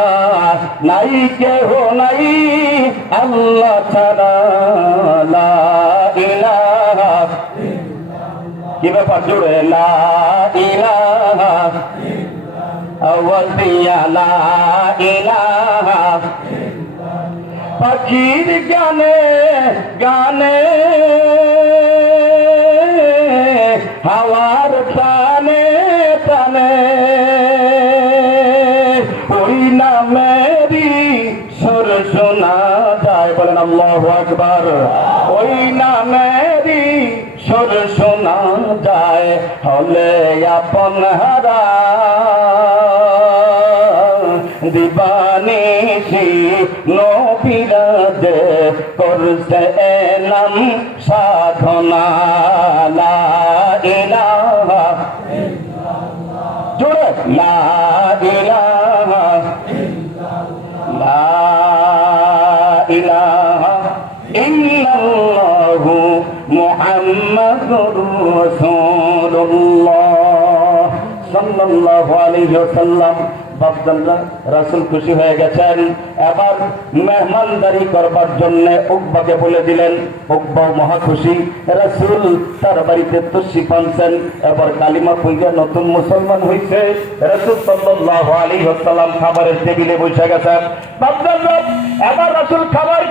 নাই কেহ নাই আল্লাহ ছাড়া, লা ইলাহা, কি ব্যাপার জোরে লা ইলাহা, আওয়াজ দিয়া লা ইলাহা, পাখির গানে গানে হাওয়ার টানে টানে ওই নামেরই সুর শোনা যায়, বলেন আল্লাহু আকবার। ওই নামেরই সুর শোনা যায়, হলে আপন হারা দিবানিশি নবিরাজে করছে এলাম সাধনা, লা ইলাহা জোরে লা ইলাহা, লা ইলাহা ইল্লাল্লাহু মুহাম্মাদুর রাসূলুল্লাহ সাল্লাল্লাহু আলাইহি ওয়াসাল্লাম। বাপজানরা, রাসূল খুশি হয়ে গেছেন। এবার মেহমানদারি করবার জন্য উকবাকে বলে দিলেন। উকবা মহা খুশি, রাসূল তার বাড়িতে তশরিফ আনছেন। এবার কালিমা পড়ে নতুন মুসলমান হইছে। রাসূল সাল্লাল্লাহু আলাইহি ওয়াসাল্লাম খাবারের টেবিলে বসে গেছেন। বাপজানরা, এবার রাসূল খাবার